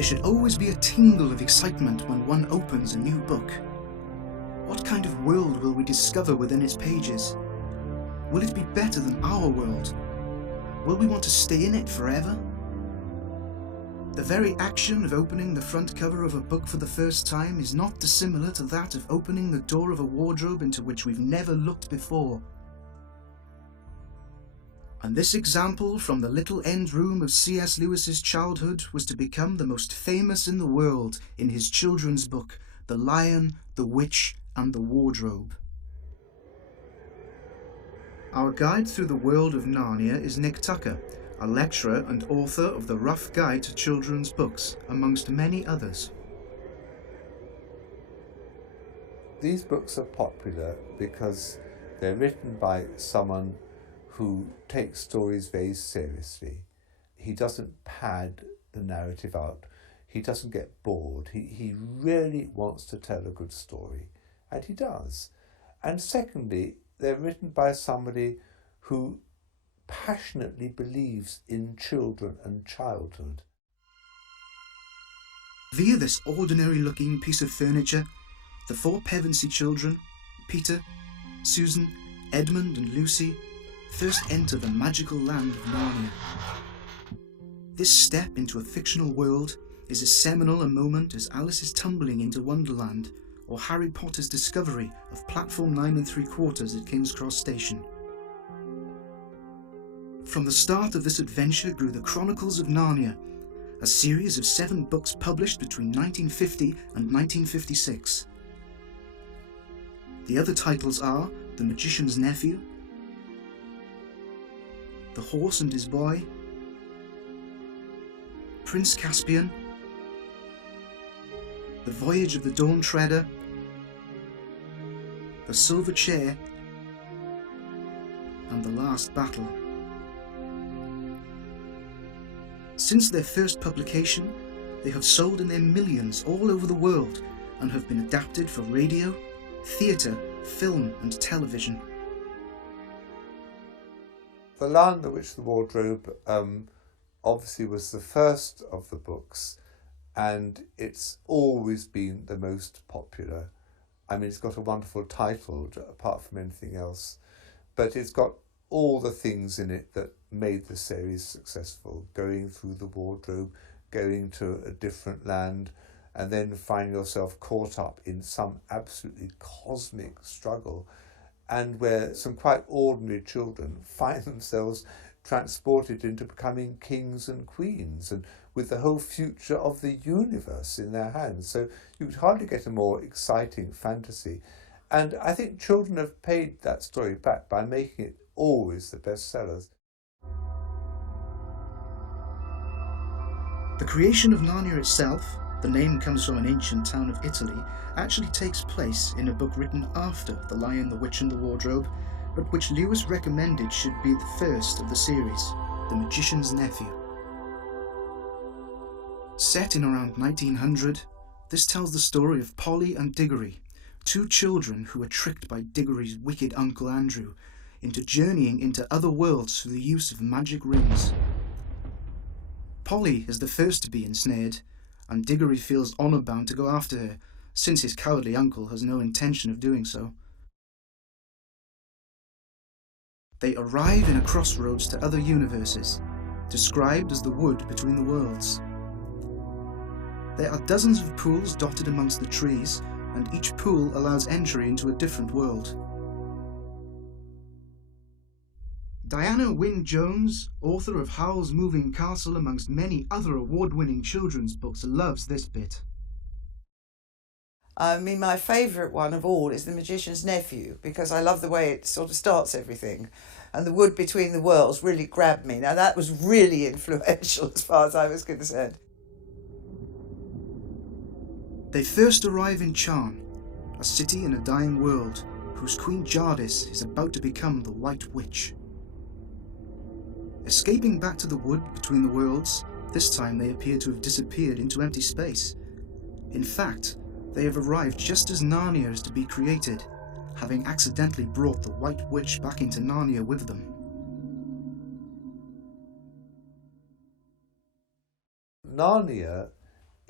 There should always be a tingle of excitement when one opens a new book. What kind of world will we discover within its pages? Will it be better than our world? Will we want to stay in it forever? The very action of opening the front cover of a book for the first time is not dissimilar to that of opening the door of a wardrobe into which we've never looked before. And this example from the little end room of C.S. Lewis's childhood was to become the most famous in the world in his children's book, The Lion, the Witch and the Wardrobe. Our guide through the world of Narnia is Nick Tucker, a lecturer and author of The Rough Guide to Children's Books, amongst many others. These books are popular because they're written by someone who takes stories very seriously. He doesn't pad the narrative out. He doesn't get bored. He really wants to tell a good story, and he does. And secondly, they're written by somebody who passionately believes in children and childhood. Via this ordinary-looking piece of furniture, the four Pevensie children, Peter, Susan, Edmund and Lucy, first enter the magical land of Narnia. This step into a fictional world is as seminal a moment as Alice's tumbling into Wonderland or Harry Potter's discovery of platform 9 3/4 at King's Cross Station. From the start of this adventure grew the Chronicles of Narnia, a series of 7 books published between 1950 and 1956. The other titles are The Magician's Nephew, The Horse and His Boy, Prince Caspian, The Voyage of the Dawn Treader, The Silver Chair, and The Last Battle. Since their first publication, they have sold in their millions all over the world and have been adapted for radio, theatre, film and television. The Lion, the Witch, the Wardrobe obviously was the first of the books, and it's always been the most popular. I mean, it's got a wonderful title apart from anything else, but it's got all the things in it that made the series successful. Going through the wardrobe, going to a different land, and then finding yourself caught up in some absolutely cosmic struggle, and where some quite ordinary children find themselves transported into becoming kings and queens, and with the whole future of the universe in their hands. So you could hardly get a more exciting fantasy. And I think children have paid that story back by making it always the bestsellers. The creation of Narnia itself, the name comes from an ancient town of Italy, actually takes place in a book written after The Lion, the Witch and the Wardrobe, but which Lewis recommended should be the first of the series, The Magician's Nephew. Set in around 1900, this tells the story of Polly and Diggory, 2 children who are tricked by Diggory's wicked Uncle Andrew into journeying into other worlds through the use of magic rings. Polly is the first to be ensnared, and Diggory feels honour-bound to go after her, since his cowardly uncle has no intention of doing so. They arrive in a crossroads to other universes, described as the wood between the worlds. There are dozens of pools dotted amongst the trees, and each pool allows entry into a different world. Diana Wynne Jones, author of Howl's Moving Castle amongst many other award-winning children's books, loves this bit. I mean, my favourite one of all is The Magician's Nephew, because I love the way it sort of starts everything. And the wood between the worlds really grabbed me. Now, that was really influential as far as I was concerned. They first arrive in Charn, a city in a dying world, whose Queen Jadis is about to become the White Witch. Escaping back to the wood between the worlds, this time they appear to have disappeared into empty space. In fact, they have arrived just as Narnia is to be created, having accidentally brought the White Witch back into Narnia with them. Narnia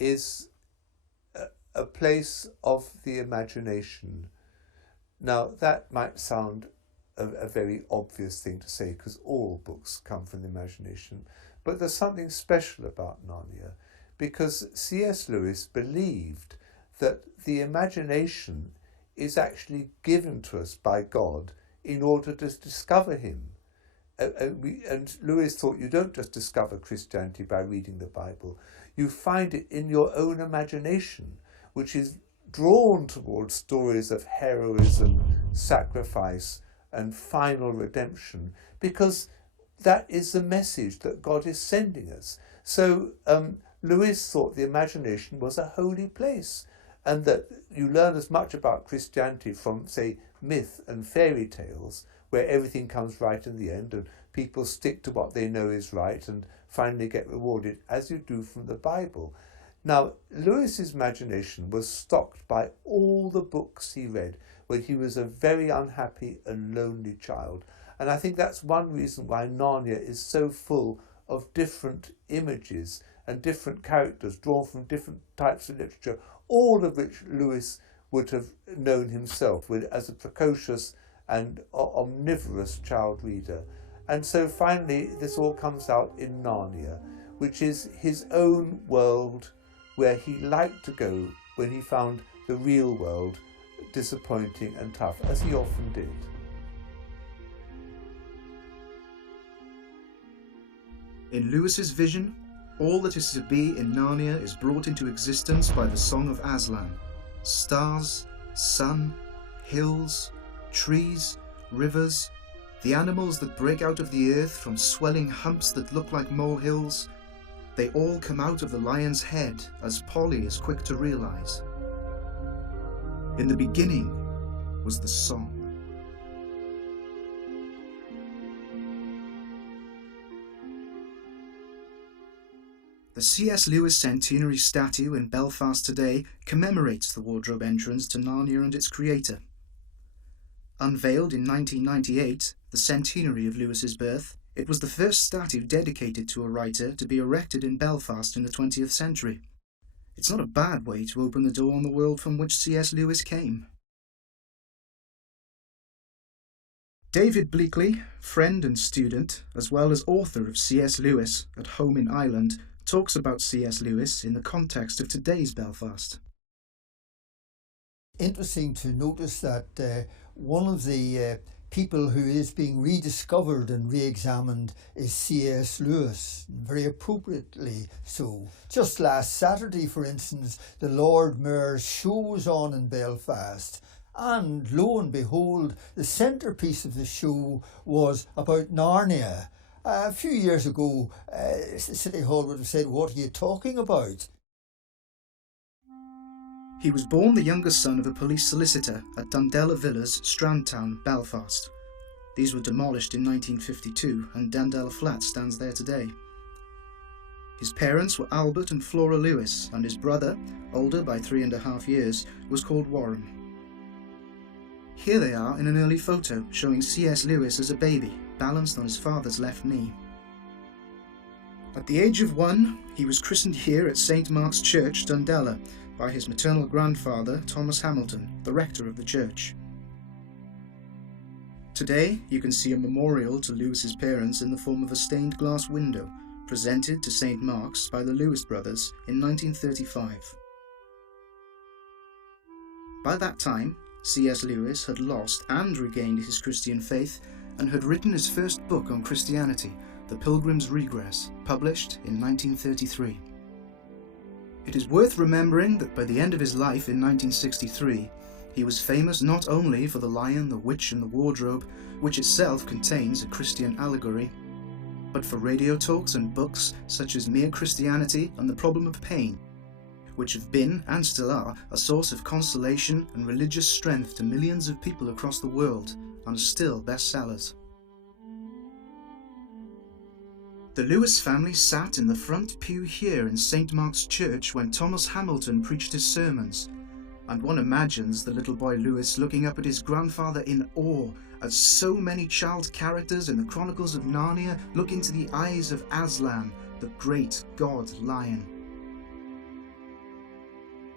is a place of the imagination. Now, that might sound a very obvious thing to say because all books come from the imagination, but there's something special about Narnia because C.S. Lewis believed that the imagination is actually given to us by God in order to discover him. And Lewis thought you don't just discover Christianity by reading the Bible, you find it in your own imagination, which is drawn towards stories of heroism, sacrifice, and final redemption, because that is the message that God is sending us. So Lewis thought the imagination was a holy place, and that you learn as much about Christianity from, say, myth and fairy tales, where everything comes right in the end and people stick to what they know is right and finally get rewarded, as you do from the Bible. Now, Lewis's imagination was stocked by all the books he read when he was a very unhappy and lonely child. And I think that's one reason why Narnia is so full of different images and different characters drawn from different types of literature, all of which Lewis would have known himself as a precocious and omnivorous child reader. And so finally this all comes out in Narnia, which is his own world where he liked to go when he found the real world disappointing and tough, as he often did. In Lewis's vision, all that is to be in Narnia is brought into existence by the song of Aslan. Stars, sun, hills, trees, rivers, the animals that break out of the earth from swelling humps that look like molehills, they all come out of the lion's head, as Polly is quick to realize. In the beginning was the song. The C.S. Lewis Centenary statue in Belfast today commemorates the wardrobe entrance to Narnia and its creator. Unveiled in 1998, the centenary of Lewis's birth, it was the first statue dedicated to a writer to be erected in Belfast in the 20th century. It's not a bad way to open the door on the world from which C.S. Lewis came. David Bleakley, friend and student, as well as author of C.S. Lewis, At Home in Ireland, talks about C.S. Lewis in the context of today's Belfast. Interesting to notice that one of the people who is being rediscovered and re-examined is C.S. Lewis, very appropriately so. Just last Saturday, for instance, the Lord Mayor's show was on in Belfast, and lo and behold, the centrepiece of the show was about Narnia. A few years ago, City Hall would have said, "What are you talking about?" He was born the youngest son of a police solicitor at Dundela Villas, Strandtown, Belfast. These were demolished in 1952 and Dundela Flat stands there today. His parents were Albert and Flora Lewis, and his brother, older by 3.5 years, was called Warren. Here they are in an early photo showing C.S. Lewis as a baby, balanced on his father's left knee. At the age of 1, he was christened here at St. Mark's Church, Dundela, by his maternal grandfather, Thomas Hamilton, the rector of the church. Today, you can see a memorial to Lewis's parents in the form of a stained glass window, presented to St. Mark's by the Lewis brothers in 1935. By that time, C.S. Lewis had lost and regained his Christian faith and had written his first book on Christianity, The Pilgrim's Regress, published in 1933. It is worth remembering that by the end of his life in 1963, he was famous not only for The Lion, the Witch and the Wardrobe, which itself contains a Christian allegory, but for radio talks and books such as Mere Christianity and The Problem of Pain, which have been, and still are, a source of consolation and religious strength to millions of people across the world, and are still bestsellers. The Lewis family sat in the front pew here in St. Mark's Church when Thomas Hamilton preached his sermons, and one imagines the little boy Lewis looking up at his grandfather in awe as so many child characters in the Chronicles of Narnia look into the eyes of Aslan, the great god lion.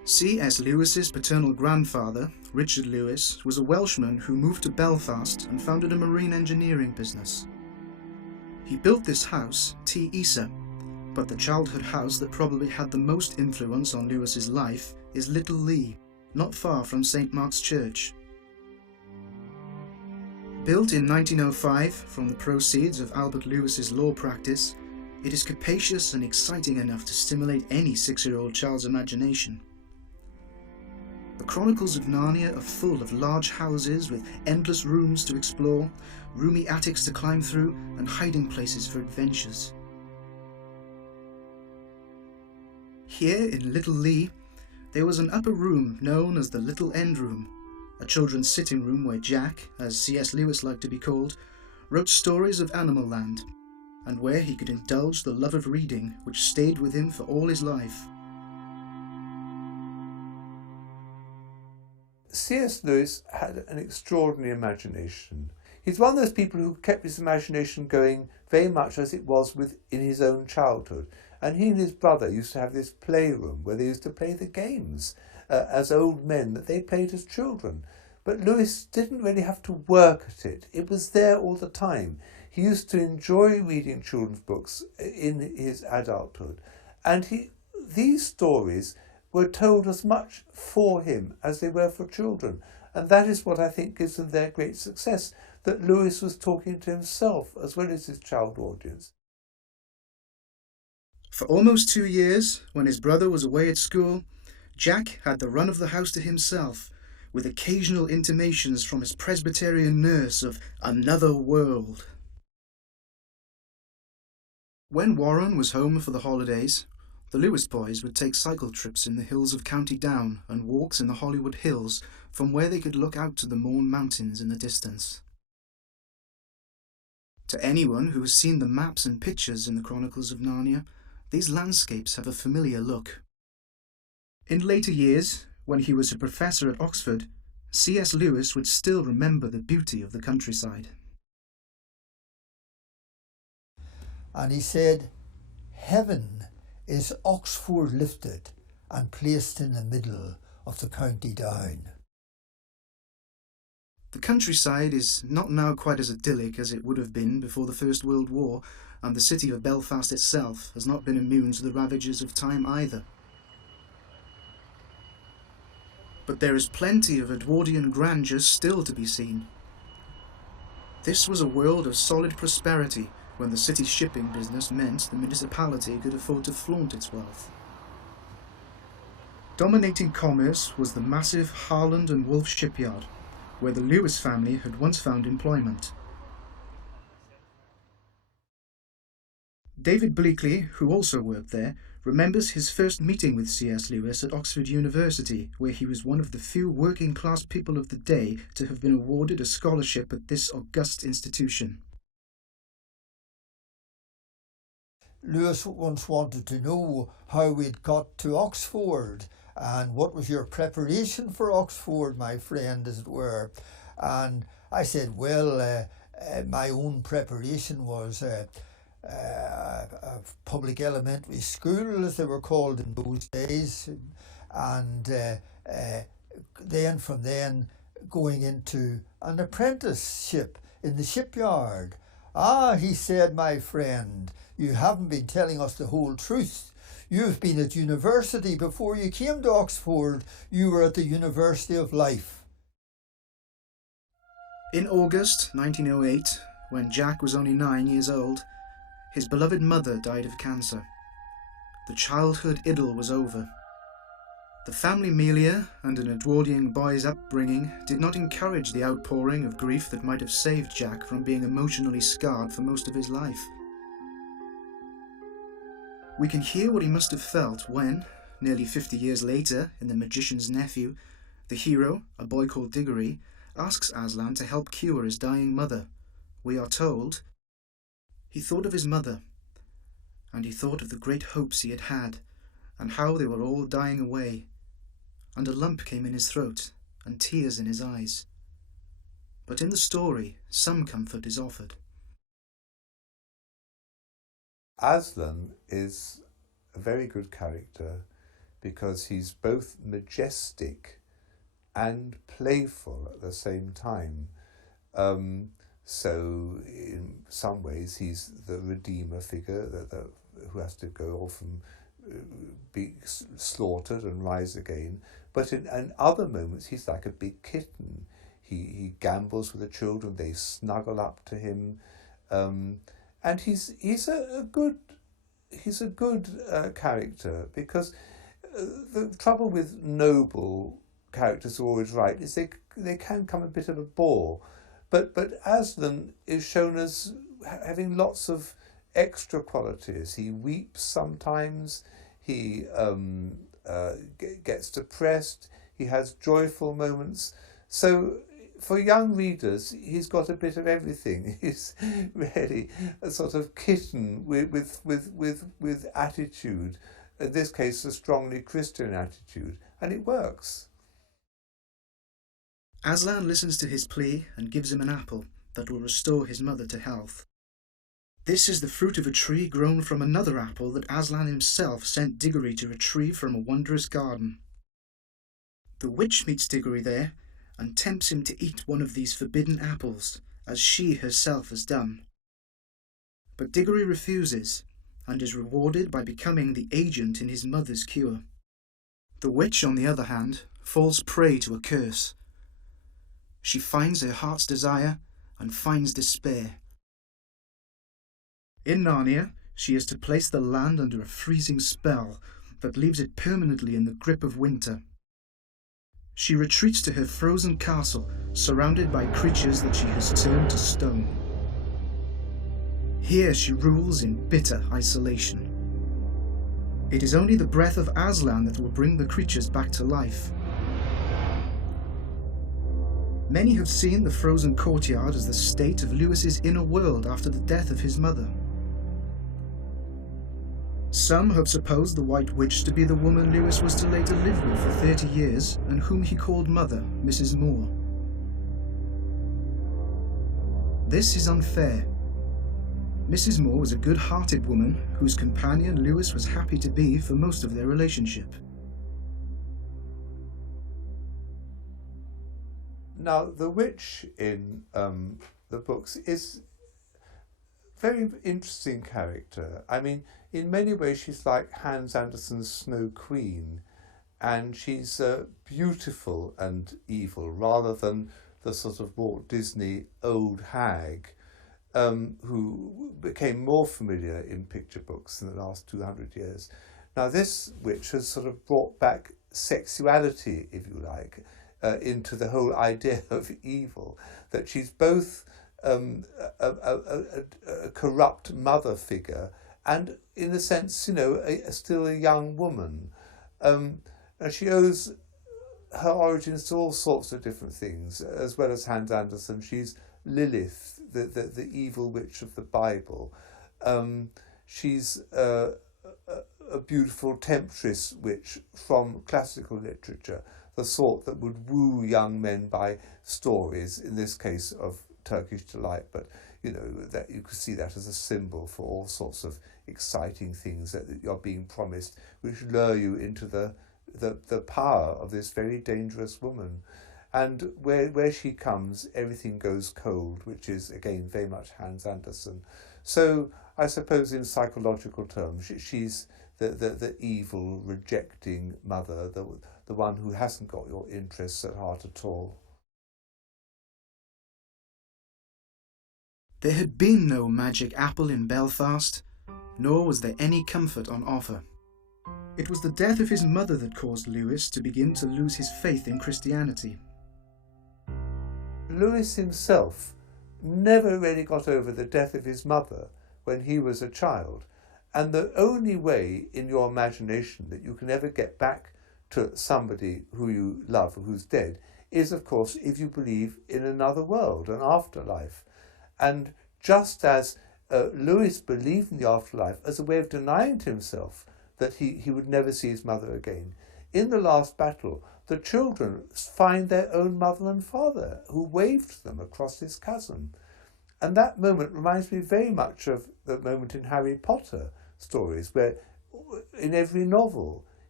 C.S. Lewis's paternal grandfather, Richard Lewis, was a Welshman who moved to Belfast and founded a marine engineering business. He built this house, T. Isa, but the childhood house that probably had the most influence on Lewis's life is Little Lee, not far from St. Mark's Church. Built in 1905 from the proceeds of Albert Lewis's law practice, it is capacious and exciting enough to stimulate any 6-year-old child's imagination. The Chronicles of Narnia are full of large houses with endless rooms to explore, roomy attics to climb through, and hiding places for adventures. Here in Little Lee, there was an upper room known as the Little End Room, a children's sitting room where Jack, as C.S. Lewis liked to be called, wrote stories of Animal Land, and where he could indulge the love of reading which stayed with him for all his life. C.S. Lewis had an extraordinary imagination. He's one of those people who kept his imagination going very much as it was in his own childhood. And he and his brother used to have this playroom where they used to play the games as old men that they played as children. But Lewis didn't really have to work at it. It was there all the time. He used to enjoy reading children's books in his adulthood. And these stories were told as much for him as they were for children. And that is what I think gives them their great success, that Lewis was talking to himself as well as his child audience. For almost 2 years, when his brother was away at school, Jack had the run of the house to himself, with occasional intimations from his Presbyterian nurse of another world. When Warren was home for the holidays, the Lewis boys would take cycle trips in the hills of County Down and walks in the Hollywood Hills from where they could look out to the Mourne Mountains in the distance. To anyone who has seen the maps and pictures in the Chronicles of Narnia, these landscapes have a familiar look. In later years, when he was a professor at Oxford, C.S. Lewis would still remember the beauty of the countryside. And he said, "Heaven is Oxford lifted and placed in the middle of the County Down." The countryside is not now quite as idyllic as it would have been before the First World War, and the city of Belfast itself has not been immune to the ravages of time either. But there is plenty of Edwardian grandeur still to be seen. This was a world of solid prosperity when the city's shipping business meant the municipality could afford to flaunt its wealth. Dominating commerce was the massive Harland and Wolff shipyard, where the Lewis family had once found employment. David Bleakley, who also worked there, remembers his first meeting with C.S. Lewis at Oxford University, where he was one of the few working-class people of the day to have been awarded a scholarship at this august institution. Lewis once wanted to know how we'd got to Oxford and what was your preparation for Oxford, my friend, as it were. And I said, well, my own preparation was a public elementary school, as they were called in those days, and then from then going into an apprenticeship in the shipyard. "Ah," he said, "my friend, you haven't been telling us the whole truth. You've been at university before you came to Oxford. You were at the University of Life." In August 1908, when Jack was only 9 years old, his beloved mother died of cancer. The childhood idyll was over. The family milieu and an Edwardian boy's upbringing did not encourage the outpouring of grief that might have saved Jack from being emotionally scarred for most of his life. We can hear what he must have felt when, nearly 50 years later, in The Magician's Nephew, the hero, a boy called Diggory, asks Aslan to help cure his dying mother. We are told, he thought of his mother, and he thought of the great hopes he had had, and how they were all dying away, and a lump came in his throat, and tears in his eyes. But in the story, some comfort is offered. Aslan is a very good character because he's both majestic and playful at the same time. So in some ways he's the redeemer figure who has to go off and be slaughtered and rise again. But in other moments he's like a big kitten. He gambles with the children, they snuggle up to him, and he's a good character, because the trouble with noble characters who are always right is they can come a bit of a bore. But Aslan is shown as having lots of extra qualities. He weeps sometimes, he gets depressed, he has joyful moments. So for young readers, he's got a bit of everything. He's really a sort of kitten with attitude. In this case, a strongly Christian attitude, and it works. Aslan listens to his plea and gives him an apple that will restore his mother to health. This is the fruit of a tree grown from another apple that Aslan himself sent Diggory to retrieve from a wondrous garden. The witch meets Diggory there and tempts him to eat one of these forbidden apples, as she herself has done. But Diggory refuses, and is rewarded by becoming the agent in his mother's cure. The witch, on the other hand, falls prey to a curse. She finds her heart's desire and finds despair. In Narnia, she is to place the land under a freezing spell that leaves it permanently in the grip of winter. She retreats to her frozen castle, surrounded by creatures that she has turned to stone. Here she rules in bitter isolation. It is only the breath of Aslan that will bring the creatures back to life. Many have seen the frozen courtyard as the state of Lewis's inner world after the death of his mother. Some have supposed the White Witch to be the woman Lewis was to later live with for 30 years and whom he called Mother, Mrs. Moore. This is unfair. Mrs. Moore was a good-hearted woman whose companion Lewis was happy to be for most of their relationship. Now, the witch in the books is a very interesting character. I mean, in many ways she's like Hans Andersen's Snow Queen, and she's beautiful and evil rather than the sort of Walt Disney old hag who became more familiar in picture books in the last 200 years. Now, this witch has sort of brought back sexuality, if you like, into the whole idea of evil, that she's both a corrupt mother figure and, in a sense, still a young woman. And she owes her origins to all sorts of different things, as well as Hans Andersen. She's Lilith, the evil witch of the Bible. She's a beautiful temptress witch from classical literature, the sort that would woo young men by stories, in this case of Turkish delight, but that you could see that as a symbol for all sorts of exciting things that you're being promised, which lure you into the power of this very dangerous woman. And where she comes, everything goes cold, which is, again, very much Hans Andersen. So I suppose in psychological terms, she's the evil, rejecting mother, the one who hasn't got your interests at heart at all. There had been no magic apple in Belfast, nor was there any comfort on offer. It was the death of his mother that caused Lewis to begin to lose his faith in Christianity. Lewis himself never really got over the death of his mother when he was a child, and the only way in your imagination that you can ever get back to somebody who you love, who's dead, is, of course, if you believe in another world, an afterlife. And just as Lewis believed in the afterlife as a way of denying to himself that he would never see his mother again, in the last battle, the children find their own mother and father who waved them across this chasm. And that moment reminds me very much of the moment in Harry Potter stories, where in every novel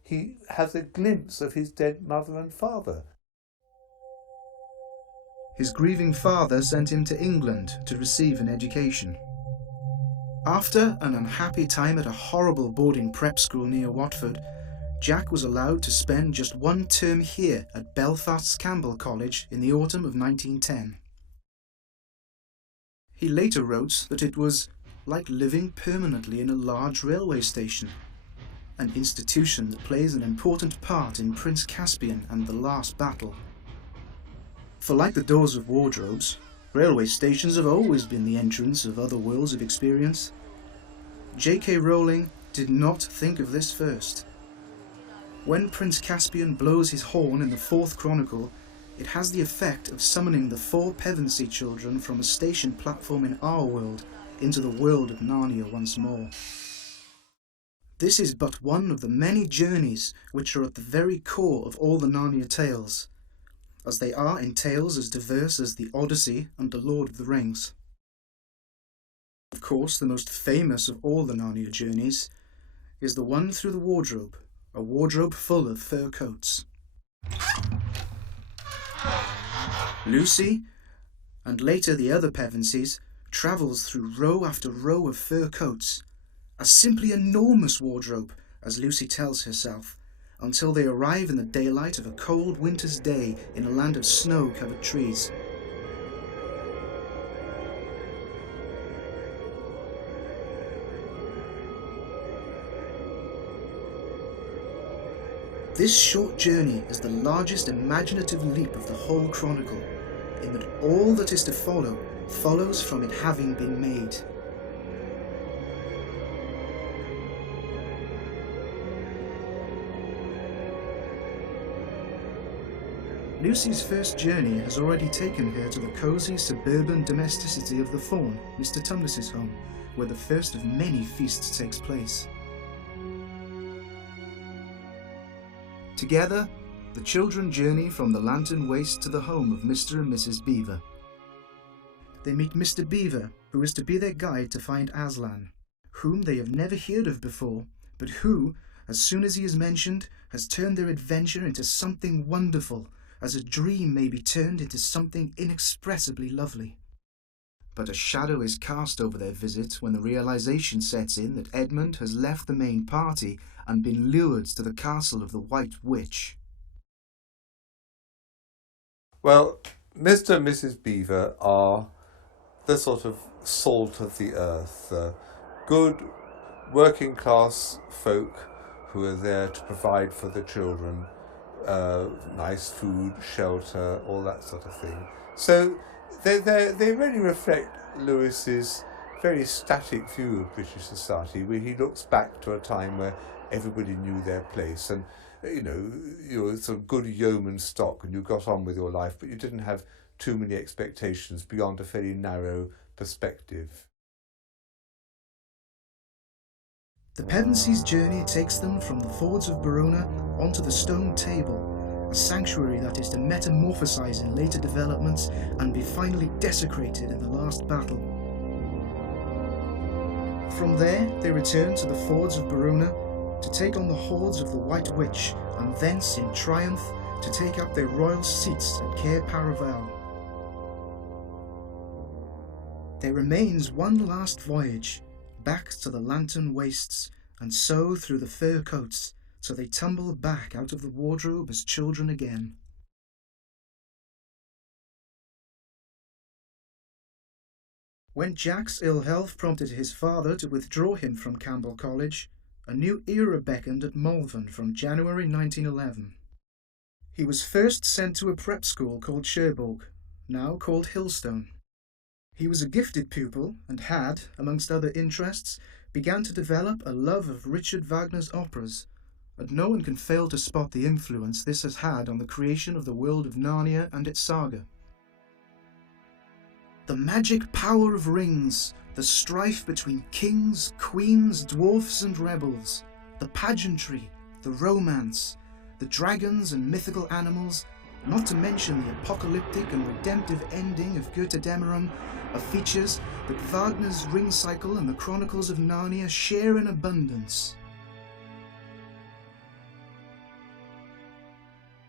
he has a glimpse of his dead mother and father. His grieving father sent him to England to receive an education. After an unhappy time at a horrible boarding prep school near Watford, Jack was allowed to spend just one term here at Belfast's Magdalene College in the autumn of 1910. He later wrote that it was like living permanently in a large railway station, an institution that plays an important part in Prince Caspian and the Last Battle. For like the doors of wardrobes, railway stations have always been the entrance of other worlds of experience. J.K. Rowling did not think of this first. When Prince Caspian blows his horn in the 4th Chronicle, it has the effect of summoning the 4 Pevensie children from a station platform in our world into the world of Narnia once more. This is but one of the many journeys which are at the very core of all the Narnia tales, as they are in tales as diverse as the Odyssey and the Lord of the Rings. Of course, the most famous of all the Narnia journeys is the one through the wardrobe, a wardrobe full of fur coats. Lucy, and later the other Pevensies, travels through row after row of fur coats, a simply enormous wardrobe, as Lucy tells herself, until they arrive in the daylight of a cold winter's day in a land of snow-covered trees. This short journey is the largest imaginative leap of the whole chronicle, in that all that is to follow follows from it having been made. Lucy's first journey has already taken her to the cosy suburban domesticity of the Fawn, Mr. Tumnus's home, where the first of many feasts takes place. Together, the children journey from the Lantern Waste to the home of Mr. and Mrs. Beaver. They meet Mr. Beaver, who is to be their guide to find Aslan, whom they have never heard of before, but who, as soon as he is mentioned, has turned their adventure into something wonderful, as a dream may be turned into something inexpressibly lovely. But a shadow is cast over their visit when the realization sets in that Edmund has left the main party and been lured to the castle of the White Witch. Well, Mr. and Mrs. Beaver are the sort of salt of the earth, good working class folk who are there to provide for the children, nice food, shelter, all that sort of thing. So they really reflect Lewis's very static view of British society, where he looks back to a time where everybody knew their place, and you were sort of good yeoman stock and you got on with your life, but you didn't have too many expectations beyond a fairly narrow perspective. The Pevensies' journey takes them from the fords of Verona onto the Stone Table, a sanctuary that is to metamorphosize in later developments and be finally desecrated in the last battle. From there, they return to the fords of Verona to take on the hordes of the White Witch, and thence in triumph to take up their royal seats at Cair Paravel. There remains one last voyage, back to the Lantern Wastes, and so through the fur coats, so they tumble back out of the wardrobe as children again. When Jack's ill health prompted his father to withdraw him from Magdalen College, a new era beckoned at Malvern from January 1911. He was first sent to a prep school called Cherbourg, now called Hillstone. He was a gifted pupil and had, amongst other interests, began to develop a love of Richard Wagner's operas, and no one can fail to spot the influence this has had on the creation of the world of Narnia and its saga. The magic power of rings, the strife between kings, queens, dwarfs and rebels, the pageantry, the romance, the dragons and mythical animals, not to mention the apocalyptic and redemptive ending of Götterdämmerung, are features that Wagner's Ring Cycle and the Chronicles of Narnia share in abundance.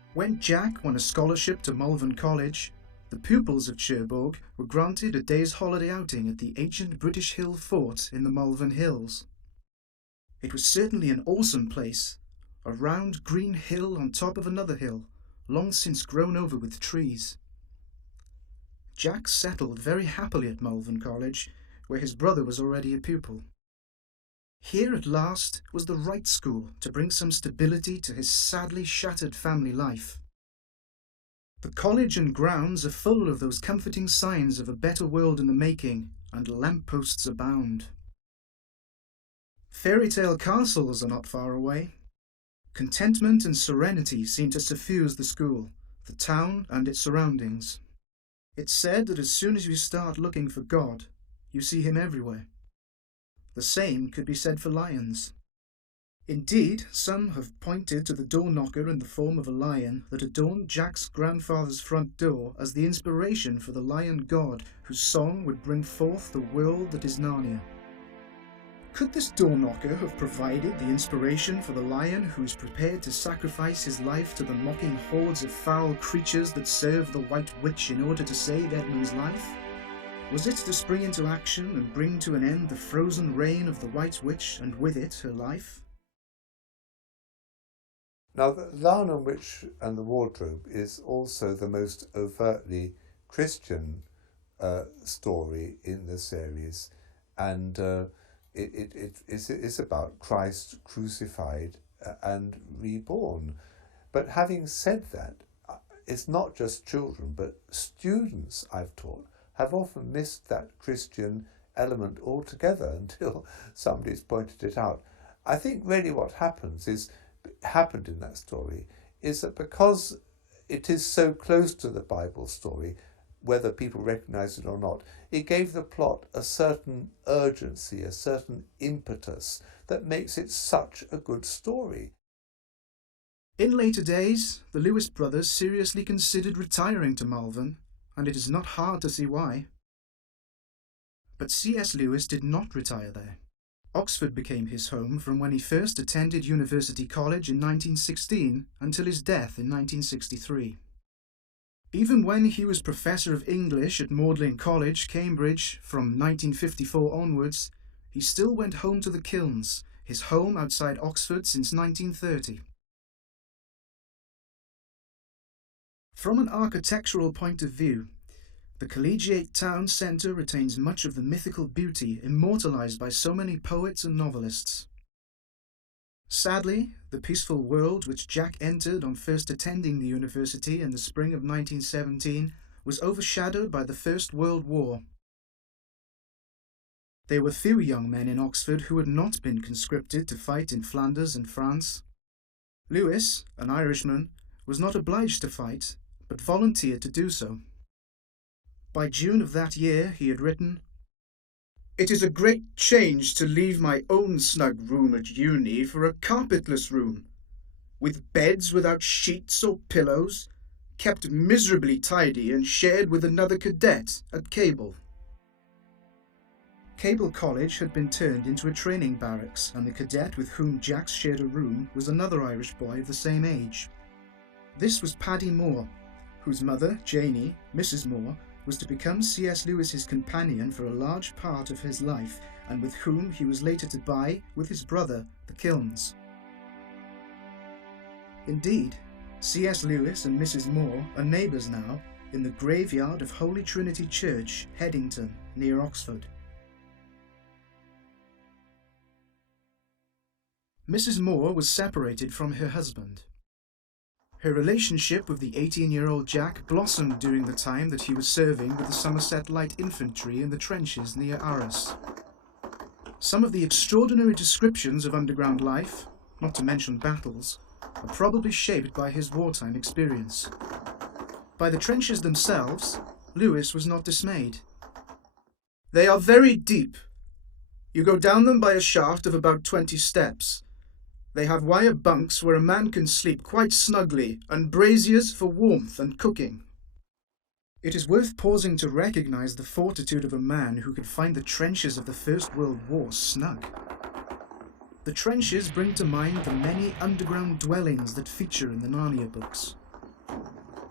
When Jack won a scholarship to Magdalene College, the pupils of Cherbourg were granted a day's holiday outing at the ancient British Hill fort in the Malvern Hills. It was certainly an awesome place, a round green hill on top of another hill, long since grown over with trees. Jack settled very happily at Magdalene College, where his brother was already a pupil. Here at last was the right school to bring some stability to his sadly shattered family life. The college and grounds are full of those comforting signs of a better world in the making, and lampposts abound. Fairy tale castles are not far away. Contentment and serenity seem to suffuse the school, the town and its surroundings. It's said that as soon as you start looking for God, you see him everywhere. The same could be said for lions. Indeed, some have pointed to the door knocker in the form of a lion that adorned Jack's grandfather's front door as the inspiration for the lion god whose song would bring forth the world that is Narnia. Could this door knocker have provided the inspiration for the lion who is prepared to sacrifice his life to the mocking hordes of foul creatures that serve the White Witch in order to save Edmund's life? Was it to spring into action and bring to an end the frozen reign of the White Witch and with it her life? Now, the Lion, Witch and the Wardrobe is also the most overtly Christian story in the series, and it is about Christ crucified and reborn. But having said that, it's not just children, but students, I've taught, have often missed that Christian element altogether until somebody's pointed it out. I think really what happened in that story is that because it is so close to the Bible story, whether people recognise it or not, it gave the plot a certain urgency, a certain impetus that makes it such a good story. In later days, the Lewis brothers seriously considered retiring to Malvern, and it is not hard to see why. But C.S. Lewis did not retire there. Oxford became his home from when he first attended University College in 1916 until his death in 1963. Even when he was Professor of English at Magdalene College, Cambridge, from 1954 onwards, he still went home to the Kilns, his home outside Oxford since 1930. From an architectural point of view, the collegiate town centre retains much of the mythical beauty immortalised by so many poets and novelists. Sadly, the peaceful world which Jack entered on first attending the university in the spring of 1917 was overshadowed by the First World War. There were few young men in Oxford who had not been conscripted to fight in Flanders and France. Lewis, an Irishman, was not obliged to fight, but volunteered to do so. By June of that year he had written, "It is a great change to leave my own snug room at uni for a carpetless room, with beds without sheets or pillows, kept miserably tidy and shared with another cadet at Cable." Cable College had been turned into a training barracks, and the cadet with whom Jack shared a room was another Irish boy of the same age. This was Paddy Moore, whose mother, Janie, Mrs. Moore, was to become C.S. Lewis's companion for a large part of his life, and with whom he was later to buy, with his brother, the Kilns. Indeed, C.S. Lewis and Mrs. Moore are neighbours now in the graveyard of Holy Trinity Church, Headington, near Oxford. Mrs. Moore was separated from her husband. Her relationship with the 18-year-old Jack blossomed during the time that he was serving with the Somerset Light Infantry in the trenches near Arras. Some of the extraordinary descriptions of underground life, not to mention battles, are probably shaped by his wartime experience. By the trenches themselves, Lewis was not dismayed. "They are very deep. You go down them by a shaft of about 20 steps. They have wire bunks where a man can sleep quite snugly, and braziers for warmth and cooking." It is worth pausing to recognise the fortitude of a man who could find the trenches of the First World War snug. The trenches bring to mind the many underground dwellings that feature in the Narnia books.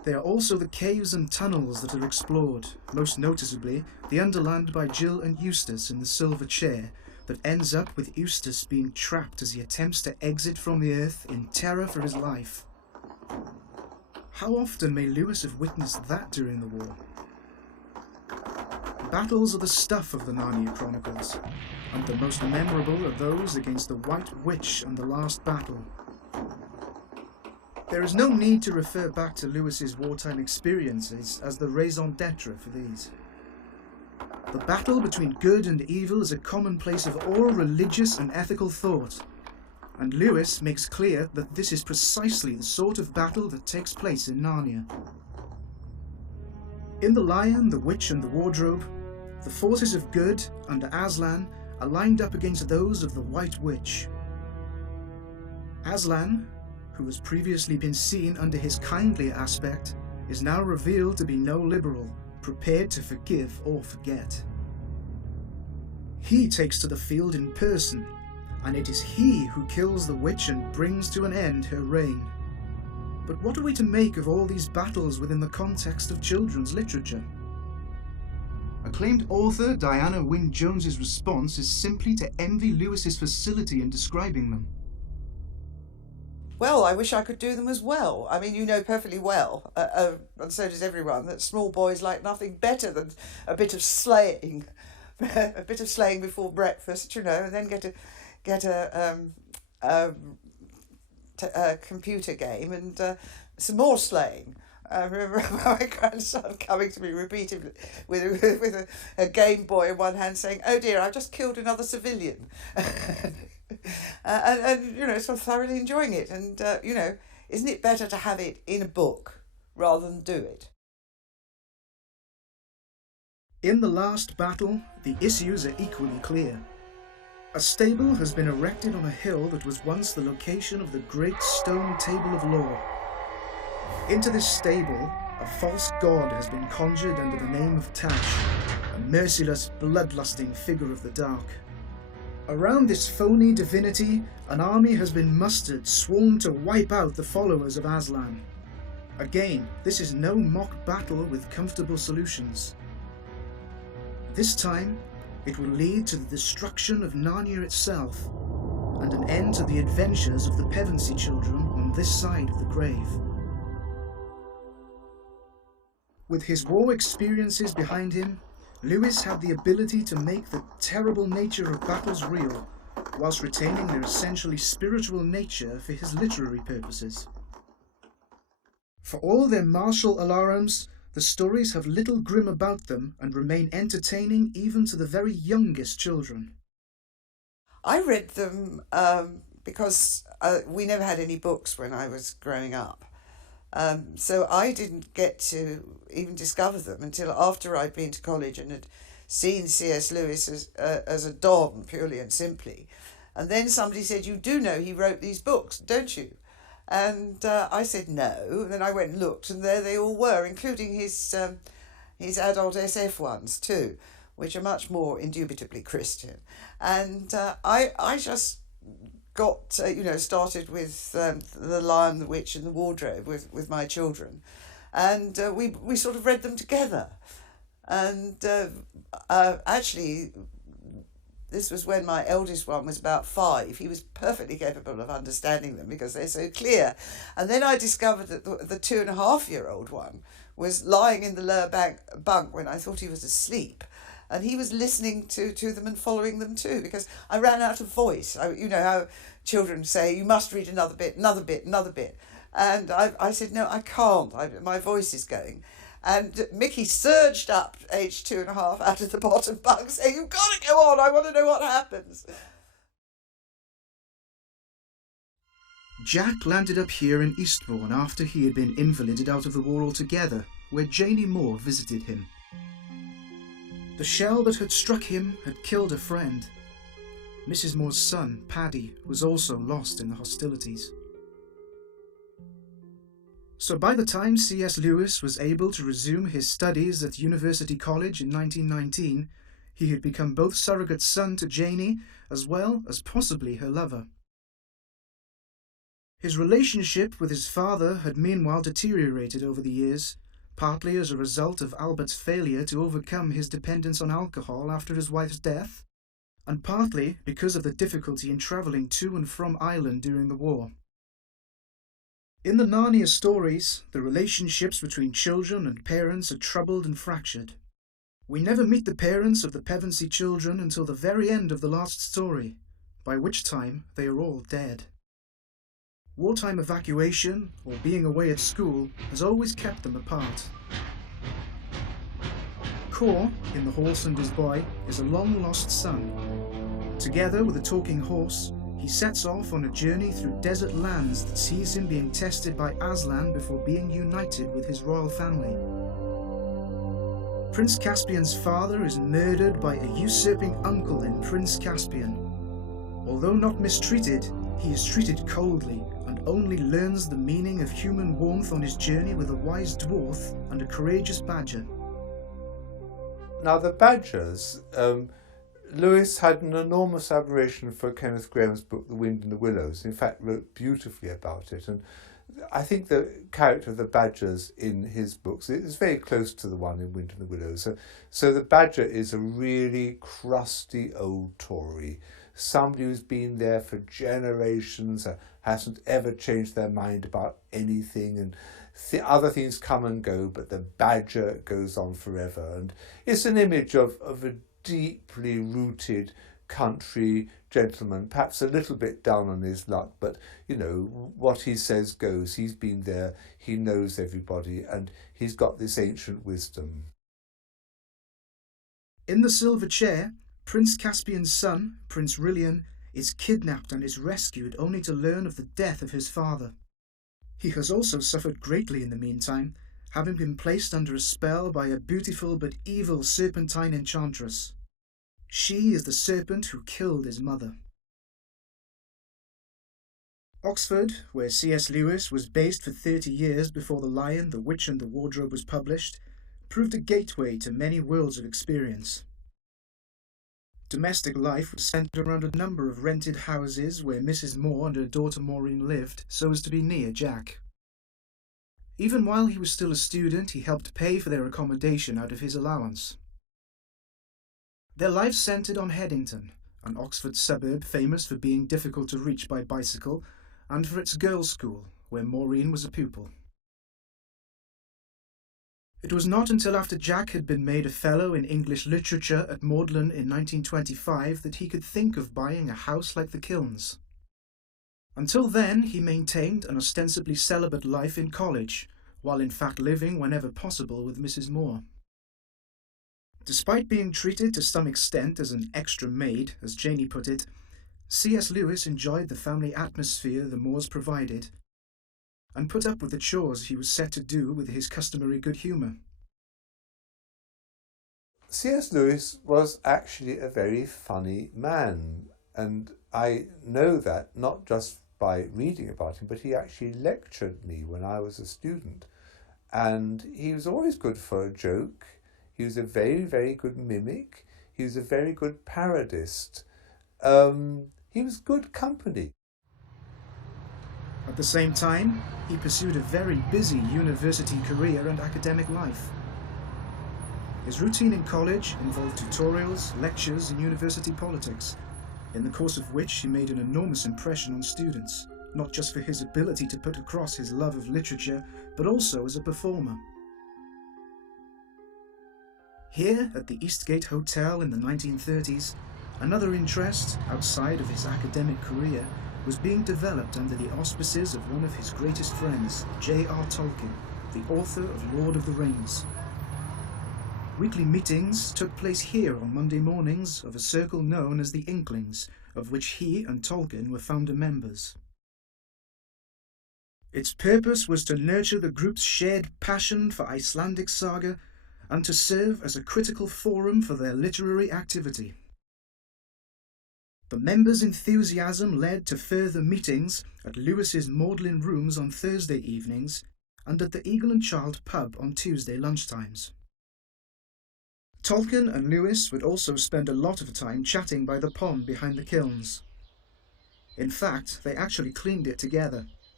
There are also the caves and tunnels that are explored, most noticeably the underland by Jill and Eustace in the silver chair that ends up with Eustace being trapped as he attempts to exit from the earth in terror for his life. How often may Lewis have witnessed that during the war? Battles are the stuff of the Narnia Chronicles, and the most memorable are those against the White Witch and the last battle. There is no need to refer back to Lewis's wartime experiences as the raison d'etre for these. The battle between good and evil is a commonplace of all religious and ethical thought, and Lewis makes clear that this is precisely the sort of battle that takes place in Narnia. In The Lion, the Witch and the Wardrobe, the forces of good under Aslan are lined up against those of the White Witch. Aslan, who has previously been seen under his kindlier aspect, is now revealed to be no liberal, prepared to forgive or forget. He takes to the field in person, and it is he who kills the witch and brings to an end her reign. But what are we to make of all these battles within the context of children's literature? Acclaimed author Diana Wynne-Jones's response is simply to envy Lewis's facility in describing them. Well, I wish I could do them as well. I mean, you know perfectly well, and so does everyone, that small boys like nothing better than a bit of sleighing, a bit of sleighing before breakfast, you know, and then get a computer game and some more sleighing. I remember my grandson coming to me repeatedly with a Game Boy in one hand saying, "Oh dear, I've just killed another civilian." and you know, sort of thoroughly enjoying it. And, you know, isn't it better to have it in a book rather than do it? In the last battle, the issues are equally clear. A stable has been erected on a hill that was once the location of the great stone table of law. Into this stable, a false god has been conjured under the name of Tash, a merciless, bloodlusting figure of the dark. Around this phony divinity, an army has been mustered, sworn to wipe out the followers of Aslan. Again, this is no mock battle with comfortable solutions. This time, it will lead to the destruction of Narnia itself, and an end to the adventures of the Pevensie children on this side of the grave. With his war experiences behind him, Lewis had the ability to make the terrible nature of battles real, whilst retaining their essentially spiritual nature for his literary purposes. For all their martial alarums, the stories have little grim about them and remain entertaining even to the very youngest children. I read them because we never had any books when I was growing up. So I didn't get to even discover them until after I'd been to college and had seen C.S. Lewis as a don, purely and simply. And then somebody said, "You do know he wrote these books, don't you?" And I said no. And then I went and looked, and there they all were, including his adult SF ones too, which are much more indubitably Christian. And I just got started with The Lion, the Witch and the Wardrobe with my children, and we sort of read them together. And actually, this was when my eldest one was about 5. He was perfectly capable of understanding them because they're so clear. And then I discovered that the 2.5-year-old one was lying in the lower bunk when I thought he was asleep. And he was listening to them and following them too, because I ran out of voice. You know how children say, "You must read another bit, another bit, another bit." And I said, "No, I can't. My voice is going." And Mickey surged up, aged 2.5, out of the bottom bunk, saying, "You've got to go on. I want to know what happens." Jack landed up here in Eastbourne after he had been invalided out of the war altogether, where Janie Moore visited him. The shell that had struck him had killed a friend. Mrs. Moore's son, Paddy, was also lost in the hostilities. So by the time C.S. Lewis was able to resume his studies at University College in 1919, he had become both surrogate son to Janie as well as possibly her lover. His relationship with his father had meanwhile deteriorated over the years, partly as a result of Albert's failure to overcome his dependence on alcohol after his wife's death, and partly because of the difficulty in travelling to and from Ireland during the war. In the Narnia stories, the relationships between children and parents are troubled and fractured. We never meet the parents of the Pevensie children until the very end of the last story, by which time they are all dead. Wartime evacuation, or being away at school, has always kept them apart. Cor, in The Horse and His Boy, is a long-lost son. Together with a talking horse, he sets off on a journey through desert lands that sees him being tested by Aslan before being united with his royal family. Prince Caspian's father is murdered by a usurping uncle in Prince Caspian. Although not mistreated, he is treated coldly and only learns the meaning of human warmth on his journey with a wise dwarf and a courageous badger. Now the badgers, Lewis had an enormous admiration for Kenneth Grahame's book The Wind in the Willows. In fact, wrote beautifully about it. And I think the character of the badgers in his books is very close to the one in Wind in the Willows. So the badger is a really crusty old Tory, somebody who's been there for generations, hasn't ever changed their mind about anything, and other things come and go, but the badger goes on forever. And it's an image of a deeply rooted country gentleman, perhaps a little bit down on his luck, but you know, what he says goes. He's been there, he knows everybody, and he's got this ancient wisdom. In The Silver Chair, Prince Caspian's son, Prince Rilian, is kidnapped and is rescued only to learn of the death of his father. He has also suffered greatly in the meantime, having been placed under a spell by a beautiful but evil serpentine enchantress. She is the serpent who killed his mother. Oxford, where C.S. Lewis was based for 30 years before The Lion, the Witch and the Wardrobe was published, proved a gateway to many worlds of experience. Domestic life was centred around a number of rented houses where Mrs. Moore and her daughter Maureen lived, so as to be near Jack. Even while he was still a student, he helped pay for their accommodation out of his allowance. Their life centred on Headington, an Oxford suburb famous for being difficult to reach by bicycle, and for its girls' school, where Maureen was a pupil. It was not until after Jack had been made a Fellow in English Literature at Magdalen in 1925 that he could think of buying a house like the Kilns. Until then, he maintained an ostensibly celibate life in college, while in fact living whenever possible with Mrs. Moore. Despite being treated to some extent as an extra maid, as Janey put it, C.S. Lewis enjoyed the family atmosphere the Moores provided, and put up with the chores he was set to do with his customary good humour. C.S. Lewis was actually a very funny man, and I know that not just by reading about him, but he actually lectured me when I was a student, and he was always good for a joke. He was a very, very good mimic. He was a very good parodist. He was good company. At the same time, he pursued a very busy university career and academic life. His routine in college involved tutorials, lectures, and university politics, in the course of which he made an enormous impression on students, not just for his ability to put across his love of literature, but also as a performer. Here, at the Eastgate Hotel in the 1930s, another interest, outside of his academic career, was being developed under the auspices of one of his greatest friends, J.R. Tolkien, the author of Lord of the Rings. Weekly meetings took place here on Monday mornings of a circle known as the Inklings, of which he and Tolkien were founder members. Its purpose was to nurture the group's shared passion for Icelandic saga and to serve as a critical forum for their literary activity. The members' enthusiasm led to further meetings at Lewis's Magdalen rooms on Thursday evenings and at the Eagle and Child pub on Tuesday lunchtimes. Tolkien and Lewis would also spend a lot of time chatting by the pond behind the kilns. In fact, they actually cleaned it together,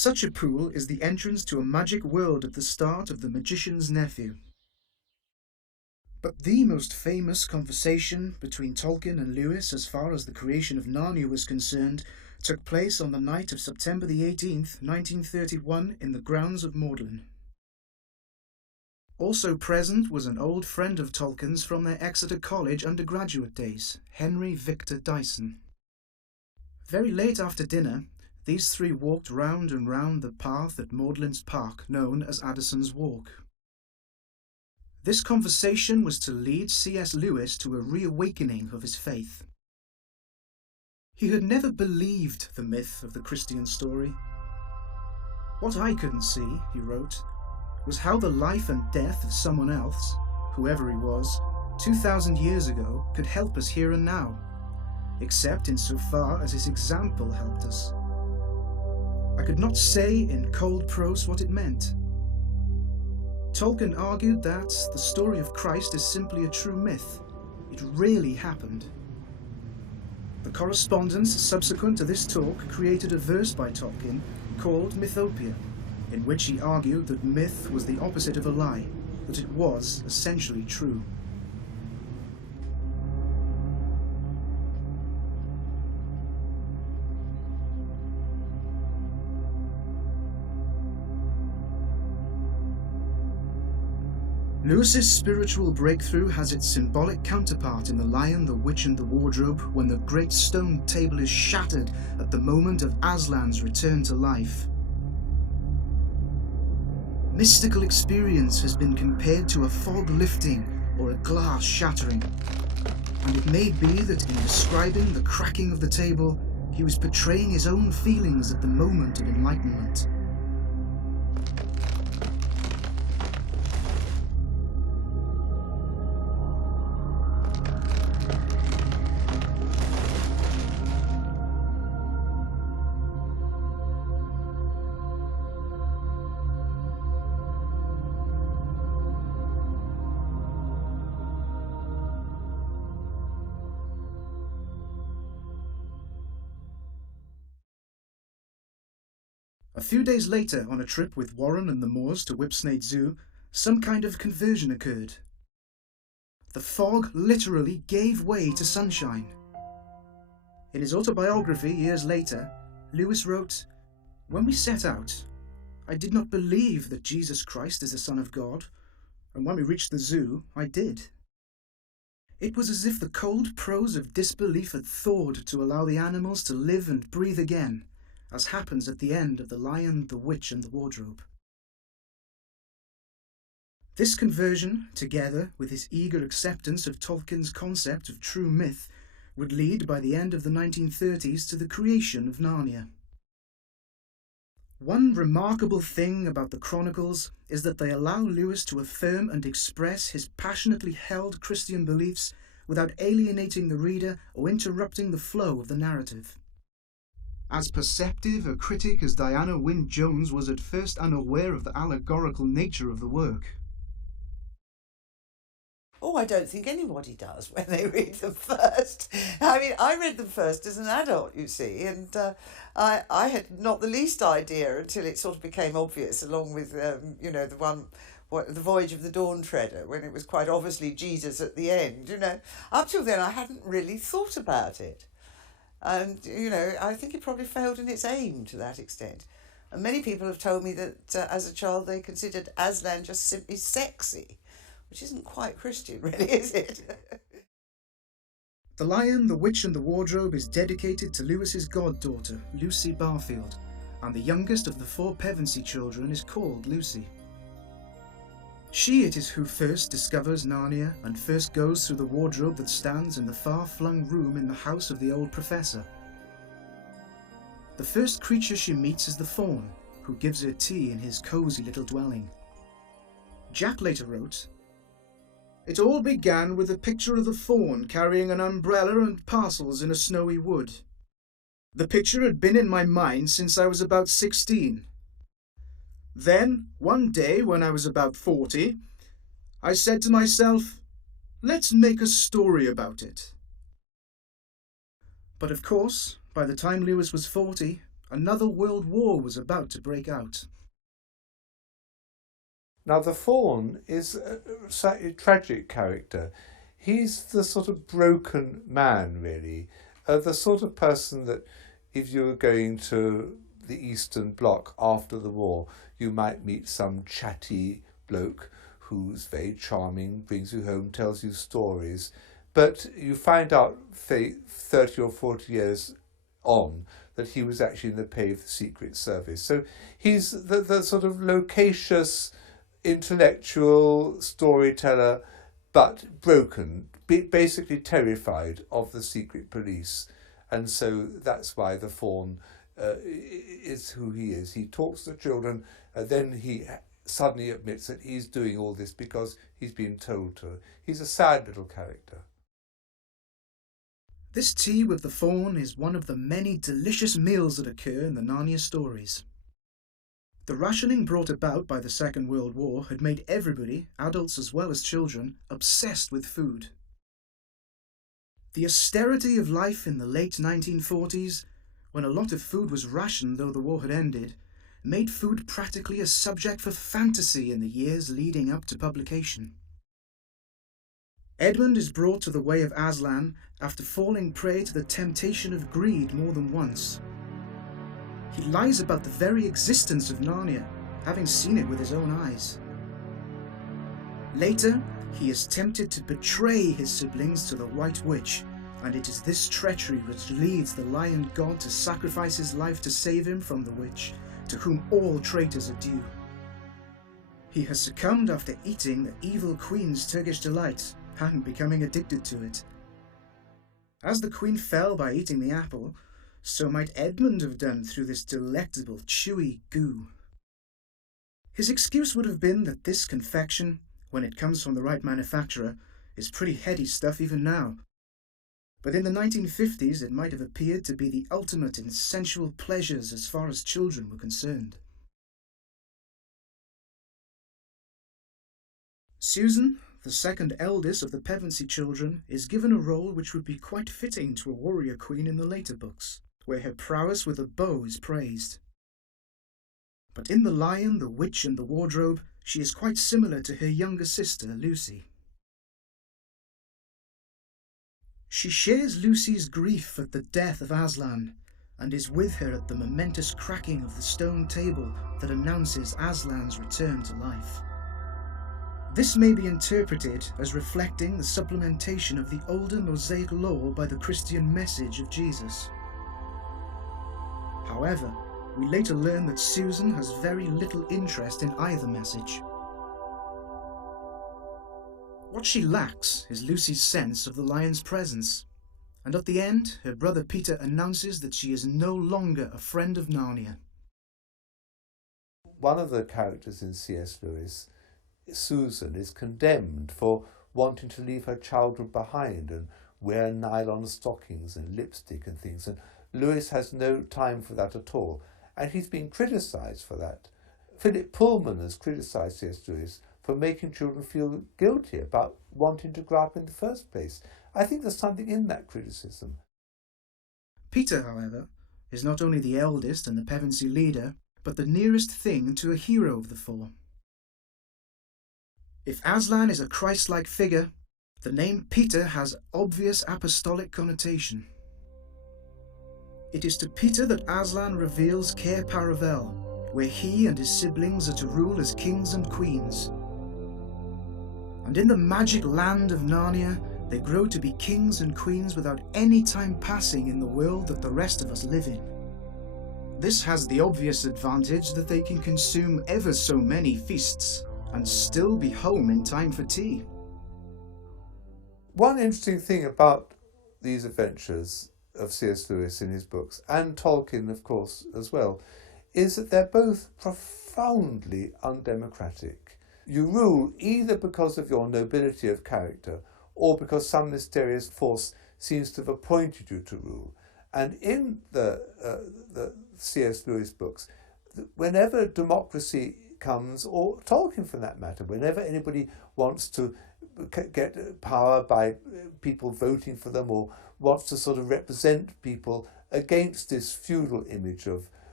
Such a pool is the entrance to a magic world at the start of The Magician's Nephew. But the most famous conversation between Tolkien and Lewis as far as the creation of Narnia was concerned took place on the night of September the 18th, 1931 in the grounds of Magdalen. Also present was an old friend of Tolkien's from their Exeter College undergraduate days, Henry Victor Dyson. Very late after dinner, these three walked round and round the path at Magdalen's Park, known as Addison's Walk. This conversation was to lead C.S. Lewis to a reawakening of his faith. He had never believed the myth of the Christian story. What I couldn't see, he wrote, was how the life and death of someone else, whoever he was, 2,000 years ago could help us here and now, except insofar as his example helped us. I could not say in cold prose what it meant. Tolkien argued that the story of Christ is simply a true myth. It really happened. The correspondence subsequent to this talk created a verse by Tolkien called Mythopia, in which he argued that myth was the opposite of a lie, that it was essentially true. Lewis's spiritual breakthrough has its symbolic counterpart in The Lion, the Witch and the Wardrobe, when the great stone table is shattered at the moment of Aslan's return to life. Mystical experience has been compared to a fog lifting or a glass shattering, and it may be that in describing the cracking of the table, he was portraying his own feelings at the moment of enlightenment. A few days later, on a trip with Warren and the Moors to Whipsnade Zoo, some kind of conversion occurred. The fog literally gave way to sunshine. In his autobiography years later, Lewis wrote, "When we set out, I did not believe that Jesus Christ is the Son of God, and when we reached the zoo, I did. It was as if the cold prose of disbelief had thawed to allow the animals to live and breathe again, as happens at the end of The Lion, the Witch and the Wardrobe." This conversion, together with his eager acceptance of Tolkien's concept of true myth, would lead by the end of the 1930s to the creation of Narnia. One remarkable thing about the Chronicles is that they allow Lewis to affirm and express his passionately held Christian beliefs without alienating the reader or interrupting the flow of the narrative. As perceptive a critic as Diana Wynne-Jones was at first unaware of the allegorical nature of the work. Oh, I don't think anybody does when they read them first. I mean, I read them first as an adult, you see, and I had not the least idea until it sort of became obvious, along with, the Voyage of the Dawn Treader, when it was quite obviously Jesus at the end, Up till then, I hadn't really thought about it. And, I think it probably failed in its aim to that extent. And many people have told me that as a child they considered Aslan just simply sexy, which isn't quite Christian, really, is it? The Lion, the Witch and the Wardrobe is dedicated to Lewis's goddaughter, Lucy Barfield, and the youngest of the 4 Pevensie children is called Lucy. She it is who first discovers Narnia and first goes through the wardrobe that stands in the far-flung room in the house of the old professor. The first creature she meets is the fawn, who gives her tea in his cosy little dwelling. Jack later wrote, "It all began with a picture of the fawn carrying an umbrella and parcels in a snowy wood. The picture had been in my mind since I was about 16. Then, one day when I was about 40, I said to myself, let's make a story about it." But of course, by the time Lewis was 40, another world war was about to break out. Now, the fawn is a slightly tragic character. He's the sort of broken man, really. The sort of person that if you were going to the Eastern Bloc after the war, you might meet some chatty bloke who's very charming, brings you home, tells you stories. But you find out 30 or 40 years on that he was actually in the pay of the Secret Service. So he's the sort of loquacious, intellectual storyteller, but broken, basically terrified of the secret police. And so that's why the fawn is who he is. He talks to children, and then he suddenly admits that he's doing all this because he's been told to. He's a sad little character. This tea with the fawn is one of the many delicious meals that occur in the Narnia stories. The rationing brought about by the Second World War had made everybody, adults as well as children, obsessed with food. The austerity of life in the late 1940s, when a lot of food was rationed though the war had ended, made food practically a subject for fantasy in the years leading up to publication. Edmund is brought to the way of Aslan after falling prey to the temptation of greed more than once. He lies about the very existence of Narnia, having seen it with his own eyes. Later, he is tempted to betray his siblings to the White Witch, and it is this treachery which leads the lion god to sacrifice his life to save him from the witch, to whom all traitors are due. He has succumbed after eating the evil queen's Turkish delight, and becoming addicted to it. As the queen fell by eating the apple, so might Edmund have done through this delectable, chewy goo. His excuse would have been that this confection, when it comes from the right manufacturer, is pretty heady stuff even now. But in the 1950s it might have appeared to be the ultimate in sensual pleasures as far as children were concerned. Susan, the second eldest of the Pevensie children, is given a role which would be quite fitting to a warrior queen in the later books, where her prowess with a bow is praised. But in The Lion, the Witch and the Wardrobe, she is quite similar to her younger sister, Lucy. She shares Lucy's grief at the death of Aslan, and is with her at the momentous cracking of the stone table that announces Aslan's return to life. This may be interpreted as reflecting the supplementation of the older Mosaic law by the Christian message of Jesus. However, we later learn that Susan has very little interest in either message. What she lacks is Lucy's sense of the lion's presence, and at the end, her brother Peter announces that she is no longer a friend of Narnia. One of the characters in C.S. Lewis, Susan, is condemned for wanting to leave her childhood behind and wear nylon stockings and lipstick and things, and Lewis has no time for that at all, and he's been criticised for that. Philip Pullman has criticised C.S. Lewis for making children feel guilty about wanting to grow up in the first place. I think there's something in that criticism. Peter, however, is not only the eldest and the Pevensie leader, but the nearest thing to a hero of the four. If Aslan is a Christ-like figure, the name Peter has obvious apostolic connotation. It is to Peter that Aslan reveals Cair Paravel, where he and his siblings are to rule as kings and queens. And in the magic land of Narnia, they grow to be kings and queens without any time passing in the world that the rest of us live in. This has the obvious advantage that they can consume ever so many feasts and still be home in time for tea. One interesting thing about these adventures of C.S. Lewis in his books, and Tolkien, of course, as well, is that they're both profoundly undemocratic. You rule either because of your nobility of character or because some mysterious force seems to have appointed you to rule. And in the C.S. Lewis books, whenever democracy comes, or Tolkien for that matter, whenever anybody wants to get power by people voting for them or wants to sort of represent people against this feudal image of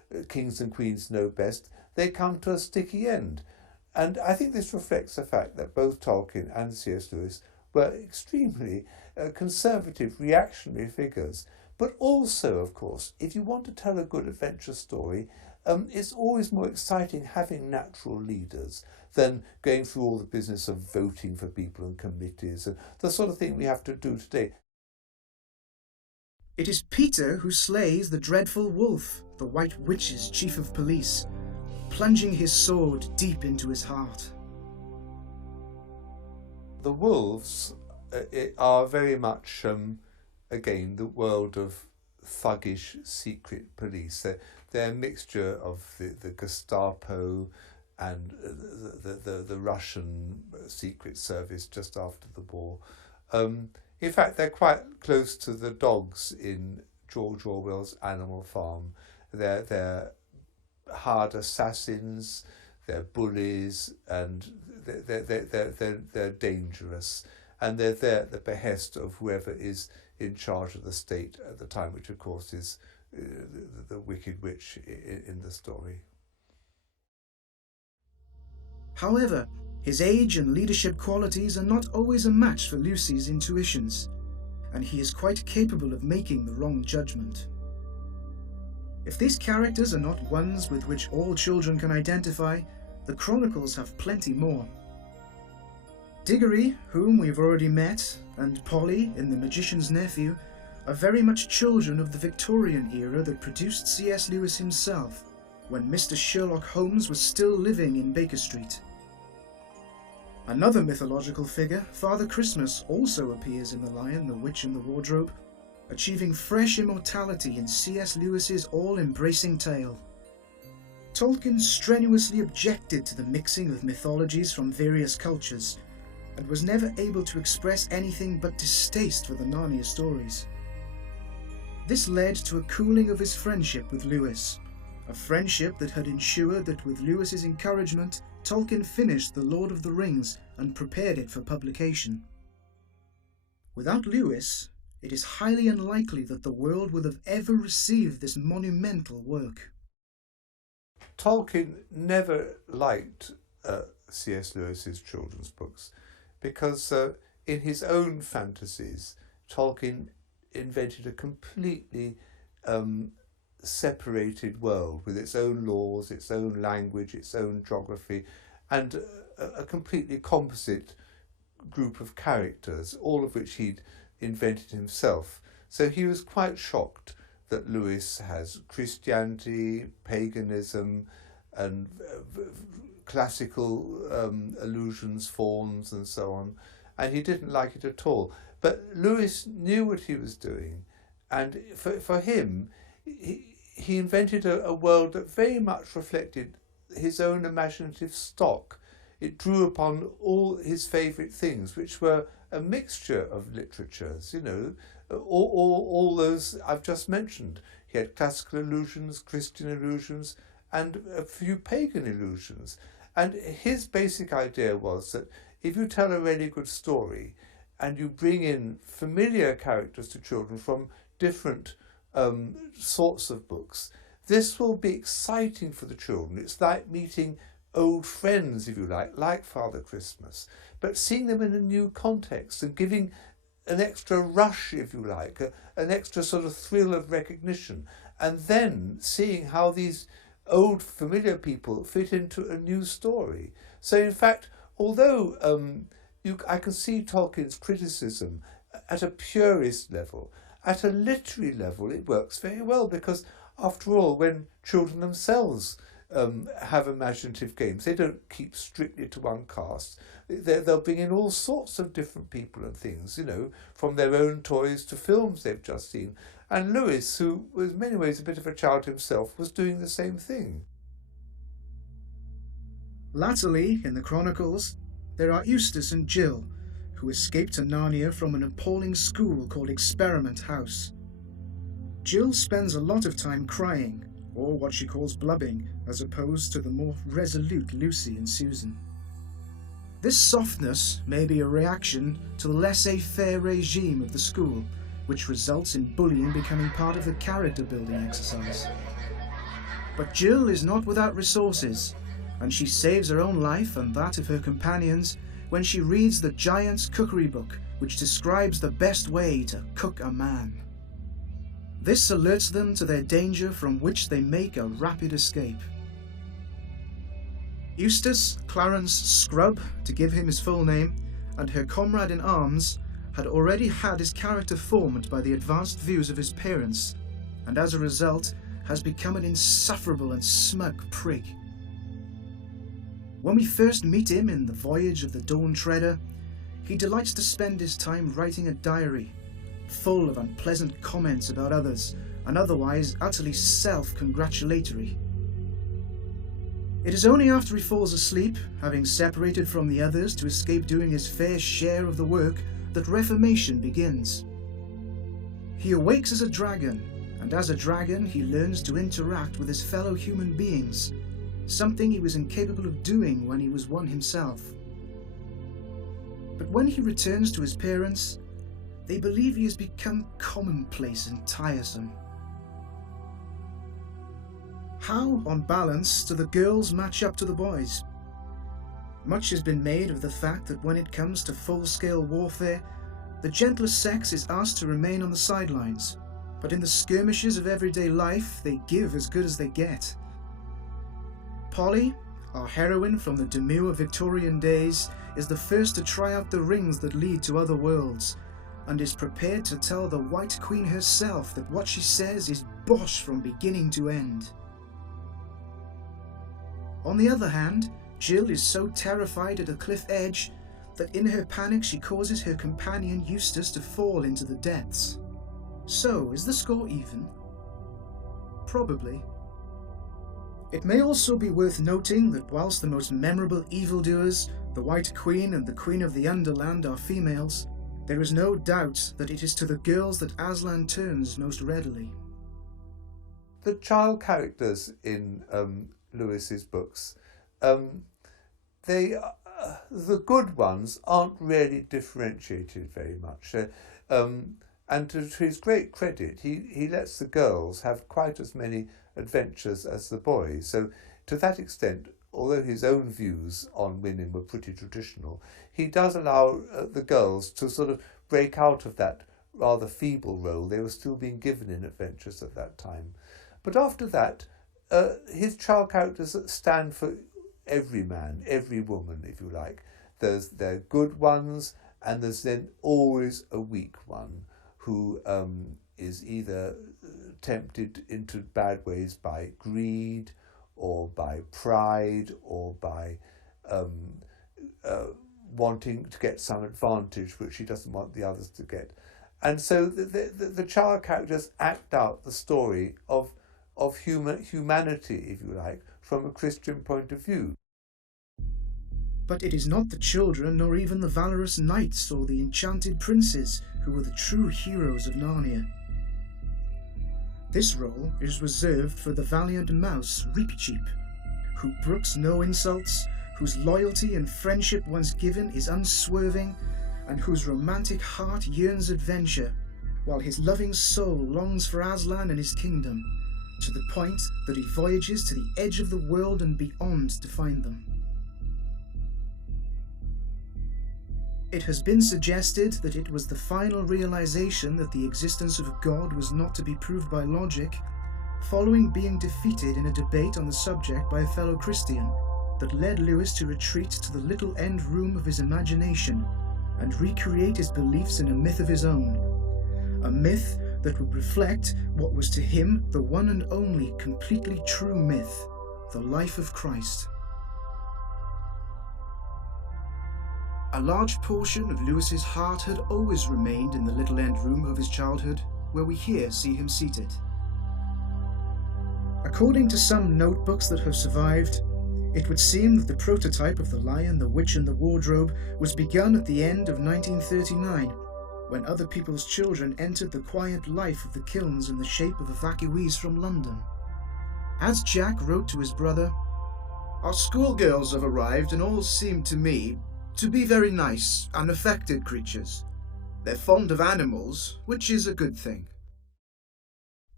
kings and queens know best, they come to a sticky end. And I think this reflects the fact that both Tolkien and C.S. Lewis were extremely conservative, reactionary figures. But also, of course, if you want to tell a good adventure story, it's always more exciting having natural leaders than going through all the business of voting for people and committees and the sort of thing we have to do today. It is Peter who slays the dreadful wolf, the White Witch's chief of police, plunging his sword deep into his heart. The wolves are very much, again, the world of thuggish secret police. They're a mixture of the Gestapo and the Russian secret service just after the war. In fact, they're quite close to the dogs in George Orwell's Animal Farm. They're hard assassins, they're bullies, and they're dangerous. And they're there at the behest of whoever is in charge of the state at the time, which of course is the Wicked Witch in the story. However, his age and leadership qualities are not always a match for Lucy's intuitions, and he is quite capable of making the wrong judgment. If these characters are not ones with which all children can identify, the Chronicles have plenty more. Diggory, whom we've already met, and Polly in The Magician's Nephew, are very much children of the Victorian era that produced C.S. Lewis himself, when Mr. Sherlock Holmes was still living in Baker Street. Another mythological figure, Father Christmas, also appears in The Lion, the Witch and the Wardrobe, achieving fresh immortality in C.S. Lewis's all-embracing tale. Tolkien strenuously objected to the mixing of mythologies from various cultures, and was never able to express anything but distaste for the Narnia stories. This led to a cooling of his friendship with Lewis, a friendship that had ensured that with Lewis's encouragement, Tolkien finished The Lord of the Rings and prepared it for publication. Without Lewis, it is highly unlikely that the world would have ever received this monumental work. Tolkien never liked C.S. Lewis's children's books because in his own fantasies, Tolkien invented a completely separated world with its own laws, its own language, its own geography, and a completely composite group of characters, all of which he'd invented himself. So he was quite shocked that Lewis has Christianity, paganism, and classical allusions, fawns, and so on, and he didn't like it at all. But Lewis knew what he was doing, and for him, he invented a world that very much reflected his own imaginative stock. It drew upon all his favourite things, which were a mixture of literatures, you know, all those I've just mentioned. He had classical allusions, Christian allusions, and a few pagan allusions. And his basic idea was that if you tell a really good story and you bring in familiar characters to children from different sorts of books, this will be exciting for the children. It's like meeting old friends, if you like Father Christmas, but seeing them in a new context and giving an extra rush, if you like, an extra sort of thrill of recognition, and then seeing how these old familiar people fit into a new story. So in fact, although I can see Tolkien's criticism at a purist level, at a literary level it works very well, because after all, when children themselves have imaginative games, they don't keep strictly to one cast. They'll bring in all sorts of different people and things, you know, from their own toys to films they've just seen. And Lewis, who was in many ways a bit of a child himself, was doing the same thing. Latterly, in the Chronicles, there are Eustace and Jill, who escaped to Narnia from an appalling school called Experiment House. Jill spends a lot of time crying, or what she calls blubbing, as opposed to the more resolute Lucy and Susan. This softness may be a reaction to the laissez-faire regime of the school, which results in bullying becoming part of the character-building exercise. But Jill is not without resources, and she saves her own life and that of her companions when she reads the giant's cookery book, which describes the best way to cook a man. This alerts them to their danger, from which they make a rapid escape. Eustace Clarence Scrub, to give him his full name, and her comrade in arms had already had his character formed by the advanced views of his parents, and as a result has become an insufferable and smug prig. When we first meet him in The Voyage of the Dawn Treader, he delights to spend his time writing a diary, full of unpleasant comments about others, and otherwise utterly self-congratulatory. It is only after he falls asleep, having separated from the others to escape doing his fair share of the work, that reformation begins. He awakes as a dragon, and as a dragon he learns to interact with his fellow human beings, something he was incapable of doing when he was one himself. But when he returns to his parents, they believe he has become commonplace and tiresome. How, on balance, do the girls match up to the boys? Much has been made of the fact that when it comes to full-scale warfare, the gentler sex is asked to remain on the sidelines, but in the skirmishes of everyday life, they give as good as they get. Polly, our heroine from the demure Victorian days, is the first to try out the rings that lead to other worlds, and is prepared to tell the White Queen herself that what she says is bosh from beginning to end. On the other hand, Jill is so terrified at a cliff edge that in her panic she causes her companion Eustace to fall into the depths. So, is the score even? Probably. It may also be worth noting that whilst the most memorable evildoers, the White Queen and the Queen of the Underland, are females, there is no doubt that it is to the girls that Aslan turns most readily. The child characters in Lewis's books, the good ones aren't really differentiated very much. And to his great credit, he lets the girls have quite as many adventures as the boys. So to that extent, although his own views on women were pretty traditional, he does allow the girls to sort of break out of that rather feeble role they were still being given in adventures at that time. But after that, his child characters stand for every man, every woman, if you like. They're good ones, and there's then always a weak one who is either tempted into bad ways by greed or by pride or by wanting to get some advantage which he doesn't want the others to get. And so the child characters act out the story of humanity, if you like, from a Christian point of view. But it is not the children, nor even the valorous knights or the enchanted princes who were the true heroes of Narnia. This role is reserved for the valiant mouse, Reapcheap, who brooks no insults, whose loyalty and friendship once given is unswerving, and whose romantic heart yearns adventure, while his loving soul longs for Aslan and his kingdom, to the point that he voyages to the edge of the world and beyond to find them. It has been suggested that it was the final realization that the existence of God was not to be proved by logic, following being defeated in a debate on the subject by a fellow Christian, that led Lewis to retreat to the little end room of his imagination and recreate his beliefs in a myth of his own, a myth that would reflect what was to him the one and only completely true myth, the life of Christ. A large portion of Lewis's heart had always remained in the little end room of his childhood, where we here see him seated. According to some notebooks that have survived, it would seem that the prototype of The Lion, the Witch and the Wardrobe was begun at the end of 1939, when other people's children entered the quiet life of the kilns in the shape of evacuees from London. As Jack wrote to his brother, "Our schoolgirls have arrived and all seem to me to be very nice, unaffected creatures. They're fond of animals, which is a good thing.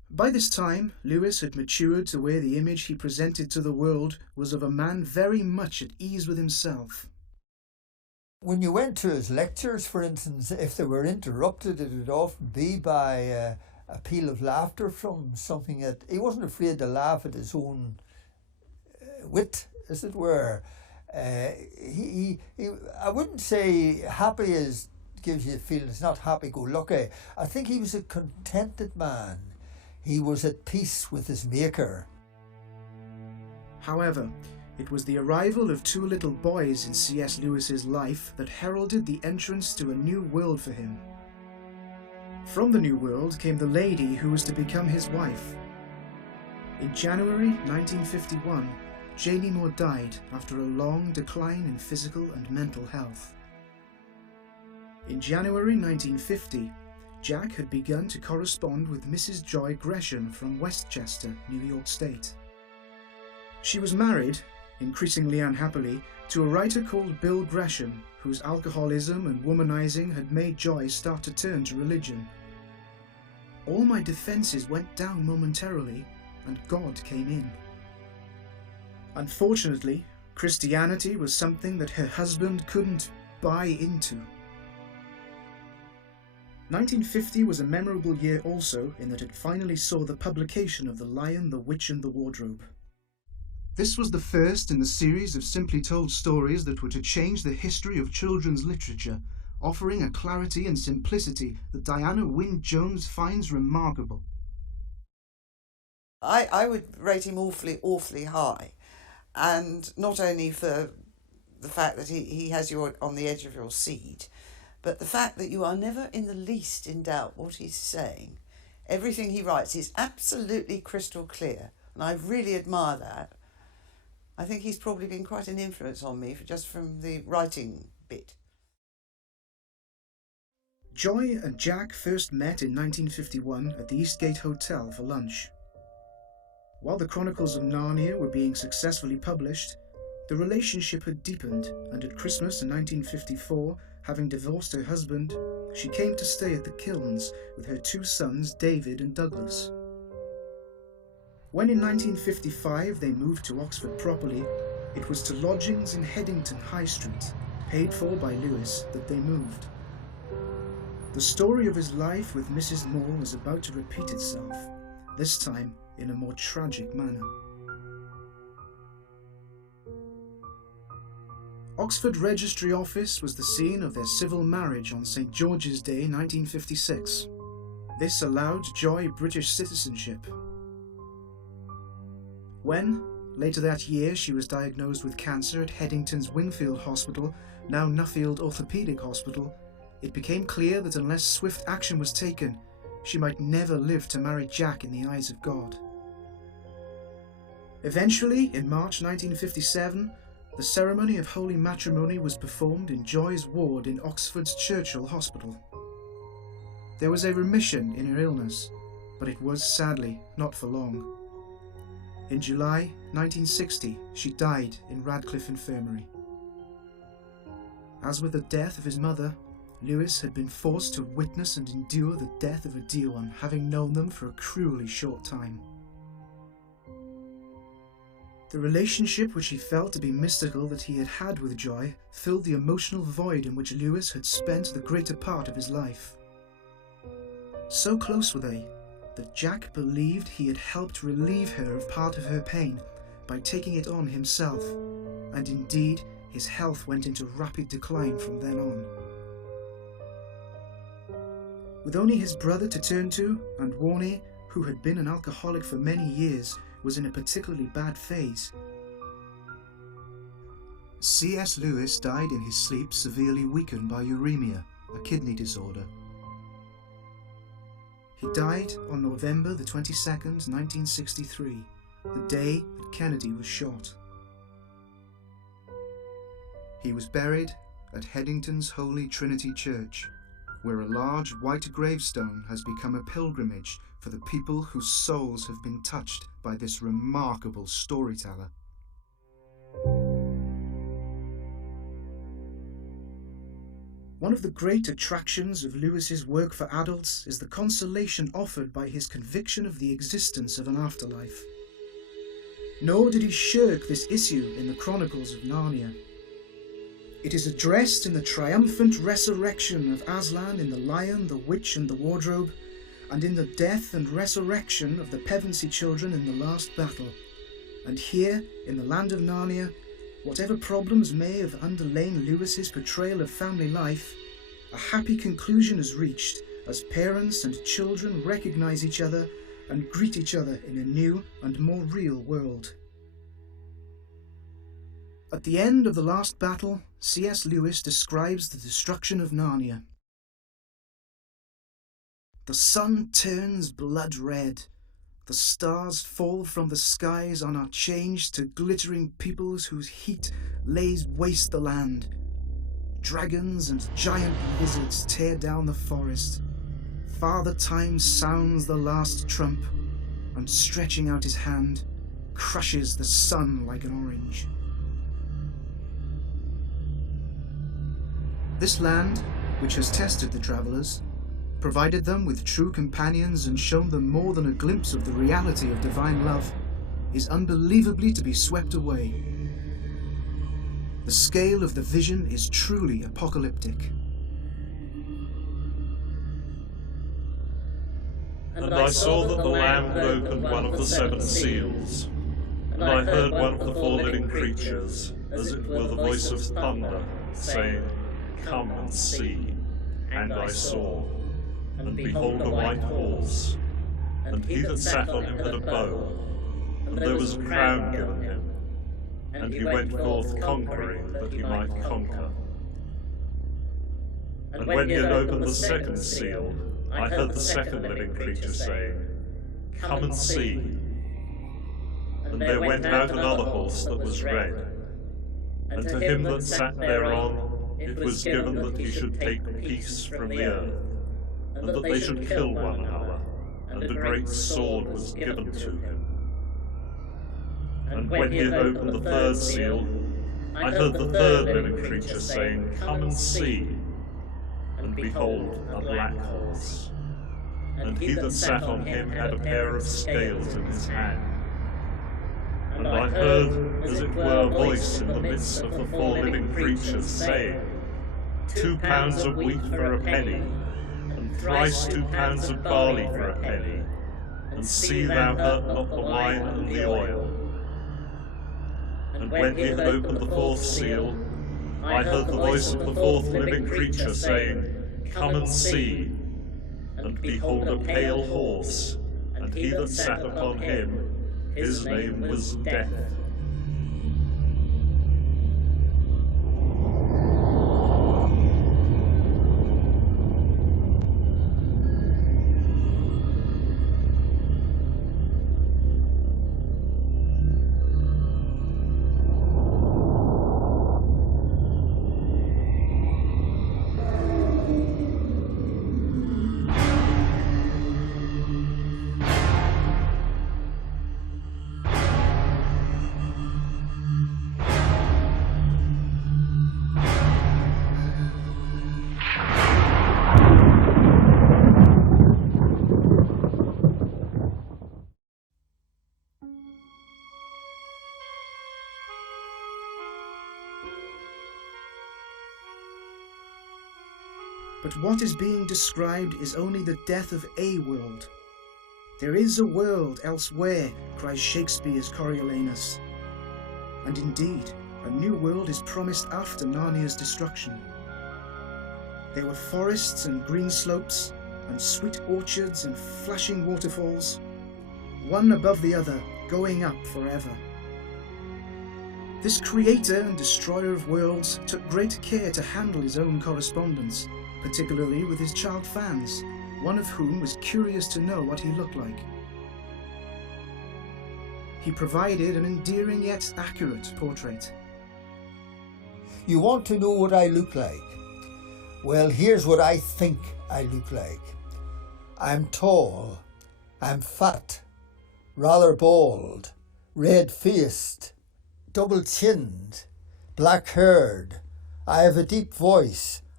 By this time, Lewis had matured to where the image he presented to the world was of a man very much at ease with himself. When you went to his lectures, for instance, if they were interrupted, it would often be by a peal of laughter from something that he wasn't afraid to laugh at his own wit, as it were. I wouldn't say happy as gives you a feeling it's not happy-go-lucky. I think he was a contented man. He was at peace with his maker. However, it was the arrival of two little boys in C.S. Lewis's life that heralded the entrance to a new world for him. From the new world came the lady who was to become his wife. In January 1951, Janie Moore died after a long decline in physical and mental health. In January 1950, Jack had begun to correspond with Mrs. Joy Gresham from Westchester, New York State. She was married, increasingly unhappily, to a writer called Bill Gresham, whose alcoholism and womanizing had made Joy start to turn to religion. All my defenses went down momentarily, and God came in. Unfortunately, Christianity was something that her husband couldn't buy into. 1950 was a memorable year also in that it finally saw the publication of The Lion, the Witch and the Wardrobe. This was the first in the series of simply told stories that were to change the history of children's literature, offering a clarity and simplicity that Diana Wynne Jones finds remarkable. I would rate him awfully high, and not only for the fact that he has you on the edge of your seat, but the fact that you are never in the least in doubt what he's saying. Everything he writes is absolutely crystal clear, and I really admire that. I think he's probably been quite an influence on me just from the writing bit. Joy and Jack first met in 1951 at the Eastgate Hotel for lunch. While the Chronicles of Narnia were being successfully published, the relationship had deepened, and at Christmas in 1954, having divorced her husband, she came to stay at the Kilns with her two sons, David and Douglas. When in 1955 they moved to Oxford properly, it was to lodgings in Headington High Street, paid for by Lewis, that they moved. The story of his life with Mrs. Moore was about to repeat itself, this time in a more tragic manner. Oxford Registry Office was the scene of their civil marriage on St. George's Day 1956. This allowed Joy British citizenship. When, later that year, she was diagnosed with cancer at Headington's Wingfield Hospital, now Nuffield Orthopaedic Hospital, it became clear that unless swift action was taken, she might never live to marry Jack in the eyes of God. Eventually, in March 1957, the ceremony of holy matrimony was performed in Joy's ward in Oxford's Churchill Hospital. There was a remission in her illness, but it was sadly not for long. In July 1960, she died in Radcliffe Infirmary. As with the death of his mother, Lewis had been forced to witness and endure the death of a dear one, having known them for a cruelly short time. The relationship which he felt to be mystical that he had had with Joy filled the emotional void in which Lewis had spent the greater part of his life. So close were they that Jack believed he had helped relieve her of part of her pain by taking it on himself, and indeed his health went into rapid decline from then on. With only his brother to turn to, and Warnie, who had been an alcoholic for many years, was in a particularly bad phase. C.S. Lewis died in his sleep severely weakened by uremia, a kidney disorder. He died on November the 22nd, 1963, the day that Kennedy was shot. He was buried at Headington's Holy Trinity Church, where a large white gravestone has become a pilgrimage for the people whose souls have been touched by this remarkable storyteller. One One of the great attractions of Lewis's work for adults is the consolation offered by his conviction of the existence of an afterlife. Nor did he shirk this issue in the Chronicles of Narnia. It is addressed in the triumphant resurrection of Aslan in The Lion, the Witch and the Wardrobe, and in the death and resurrection of the Pevensie children in the last battle. And here, in the land of Narnia, whatever problems may have underlain Lewis's portrayal of family life, a happy conclusion is reached as parents and children recognise each other and greet each other in a new and more real world. At the end of the last battle, C.S. Lewis describes the destruction of Narnia. The sun turns blood red. The stars fall from the skies and are changed to glittering peoples whose heat lays waste the land. Dragons and giant lizards tear down the forest. Father Time sounds the last trump, and stretching out his hand, crushes the sun like an orange. This land, which has tested the travellers, provided them with true companions and shown them more than a glimpse of the reality of divine love, is unbelievably to be swept away. The scale of the vision is truly apocalyptic. And I saw that the Lamb had opened one of the 7 seals, and I heard one of the 4 living creatures, as it were the voice of thunder, saying, "Come and see." And I saw, and behold a white horse, and he that sat on him had a bow, and there was a crown given him, and he went forth conquering that he might conquer. And when he had opened the 2nd seal, I heard the 2nd living creature saying, "Come and see." And there went out another horse that was red, and to him that sat thereon it was given that he should take peace from the earth, and that they should kill one another, and a great sword was given to him. And when he had opened the 3rd seal, I heard the 3rd living creature saying, "Come and see." And behold, a black horse, and he that sat on him had a pair of scales in his hand. And I heard, as it were, a voice in the midst of the 4 living creatures, saying, 2 pounds of wheat for a penny, and thrice 2 pounds of barley for a penny, and see thou hurt not the wine and the oil. And when he had opened the 4th seal, I heard the voice of the 4th living creature saying, "Come and see." And behold a pale horse, and he that sat upon him, his name was Death. But what is being described is only the death of a world. There is a world elsewhere, cries Shakespeare's Coriolanus. And indeed, a new world is promised after Narnia's destruction. There were forests and green slopes, and sweet orchards and flashing waterfalls, one above the other, going up forever. This creator and destroyer of worlds took great care to handle his own correspondence, particularly with his child fans, one of whom was curious to know what he looked like. He provided an endearing yet accurate portrait. You want to know what I look like? Well, here's what I think I look like. I'm tall, I'm fat, rather bald, red-faced, double-chinned, black-haired. I have a deep voice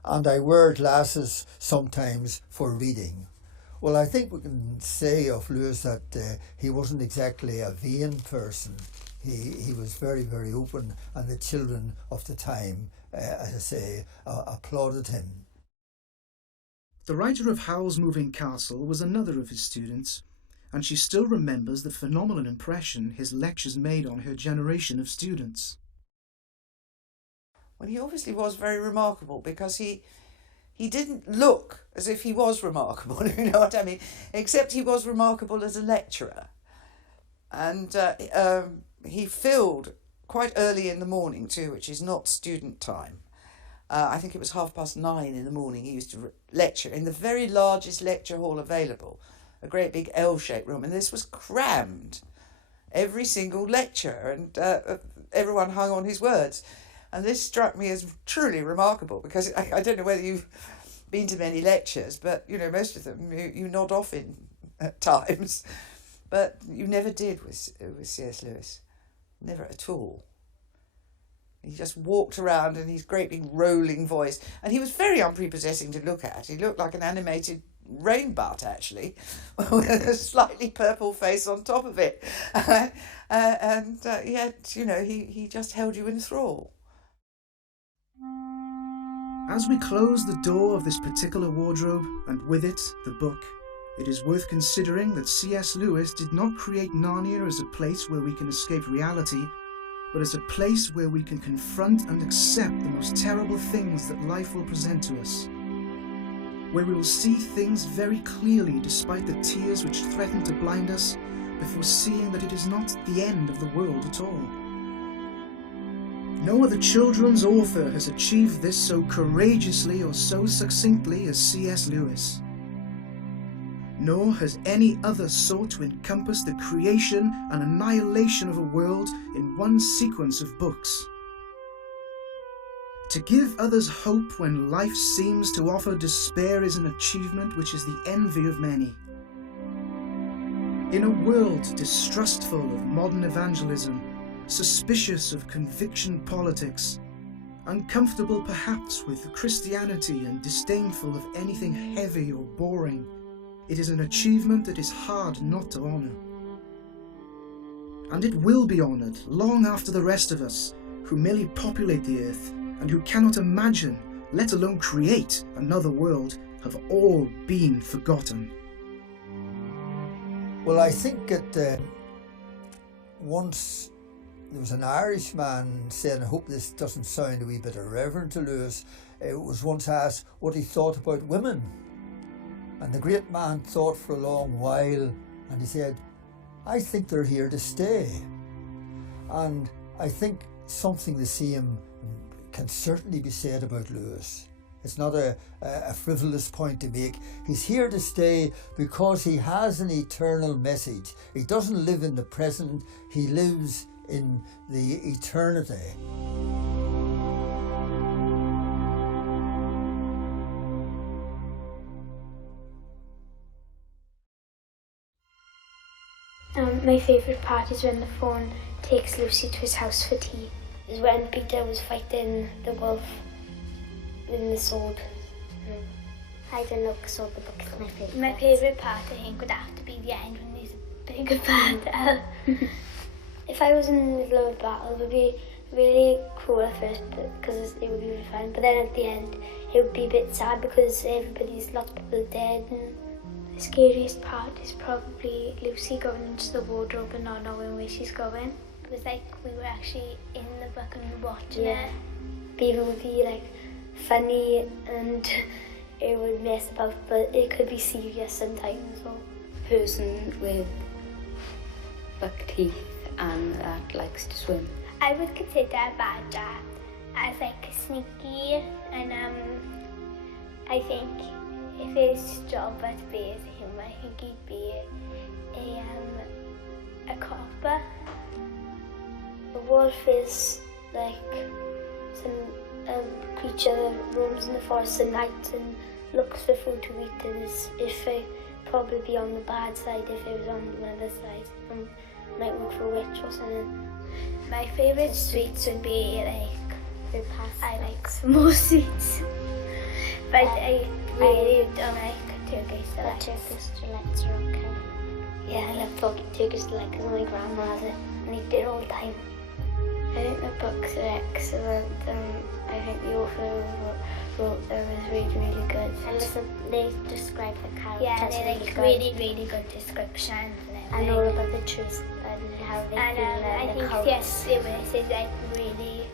and I wear glasses sometimes for reading. Well, I think we can say of Lewis that he wasn't exactly a vain person. He was very, very open, and the children of the time, as I say, applauded him. The writer of Howl's Moving Castle was another of his students, and she still remembers the phenomenal impression his lectures made on her generation of students. Well, he obviously was very remarkable, because he didn't look as if he was remarkable, you know what I mean? Except he was remarkable as a lecturer. And he filled quite early in the morning too, which is not student time. I think it was 9:30 in the morning. He used to lecture in the very largest lecture hall available, a great big L-shaped room, and this was crammed. Every single lecture, and everyone hung on his words. And this struck me as truly remarkable, because I don't know whether you've been to many lectures, but, you know, most of them you nod off in at times. But you never did with C.S. Lewis. Never at all. He just walked around in his great big rolling voice. And he was very unprepossessing to look at. He looked like an animated rain butt, actually, with a slightly purple face on top of it. And yet, you know, he just held you in thrall. As we close the door of this particular wardrobe, and with it the book, it is worth considering that C.S. Lewis did not create Narnia as a place where we can escape reality, but as a place where we can confront and accept the most terrible things that life will present to us, where we will see things very clearly despite the tears which threaten to blind us, before seeing that it is not the end of the world at all. No other children's author has achieved this so courageously or so succinctly as C.S. Lewis. Nor has any other sought to encompass the creation and annihilation of a world in one sequence of books. To give others hope when life seems to offer despair is an achievement which is the envy of many. In a world distrustful of modern evangelism, suspicious of conviction politics, uncomfortable perhaps with Christianity and disdainful of anything heavy or boring, it is an achievement that is hard not to honour. And it will be honoured long after the rest of us, who merely populate the earth and who cannot imagine, let alone create, another world, have all been forgotten. Well, I think that once there was an Irishman said, I hope this doesn't sound a wee bit irreverent to Lewis, it was once asked what he thought about women. And the great man thought for a long while, and he said, I think they're here to stay. And I think something the same can certainly be said about Lewis. It's not a frivolous point to make. He's here to stay because he has an eternal message. He doesn't live in the present, he lives in the eternity. My favourite part is when the fawn takes Lucy to his house for tea. Is when Peter was fighting the wolf with the sword. I don't know, because all the book is my favourite. My favourite part, I think, would have to be the end when there's a bigger battle. If I was in the middle of a battle, it would be really cool at first because it would be really fun. But then at the end, it would be a bit sad because lots of people are dead. And the scariest part is probably Lucy going into the wardrobe and not knowing where she's going. It was like we were actually in the book and watching it. People would be like funny and it would mess about, but it could be serious sometimes. So. Person with buck teeth and that likes to swim. I would consider Badger as like sneaky, and I think if his job was to be as a human, I think he'd be a copper. A wolf is like some creature that roams in the forest at night and looks for food to eat, and if it probably be on the bad side if it was on the other side. Might work for a witch or something. My favourite sweets would be like I like some more sweets. But I really don't like Turkish delights. The Turkish delights are okay. Yeah, I love Turkish delights because my grandma has it and eat it all the time. I think the books are excellent. I think the author wrote them is really, really good. And they describe the characters. Yeah, they really good descriptions. And all about the truth and how they feel. I think C.S. Lewis is like really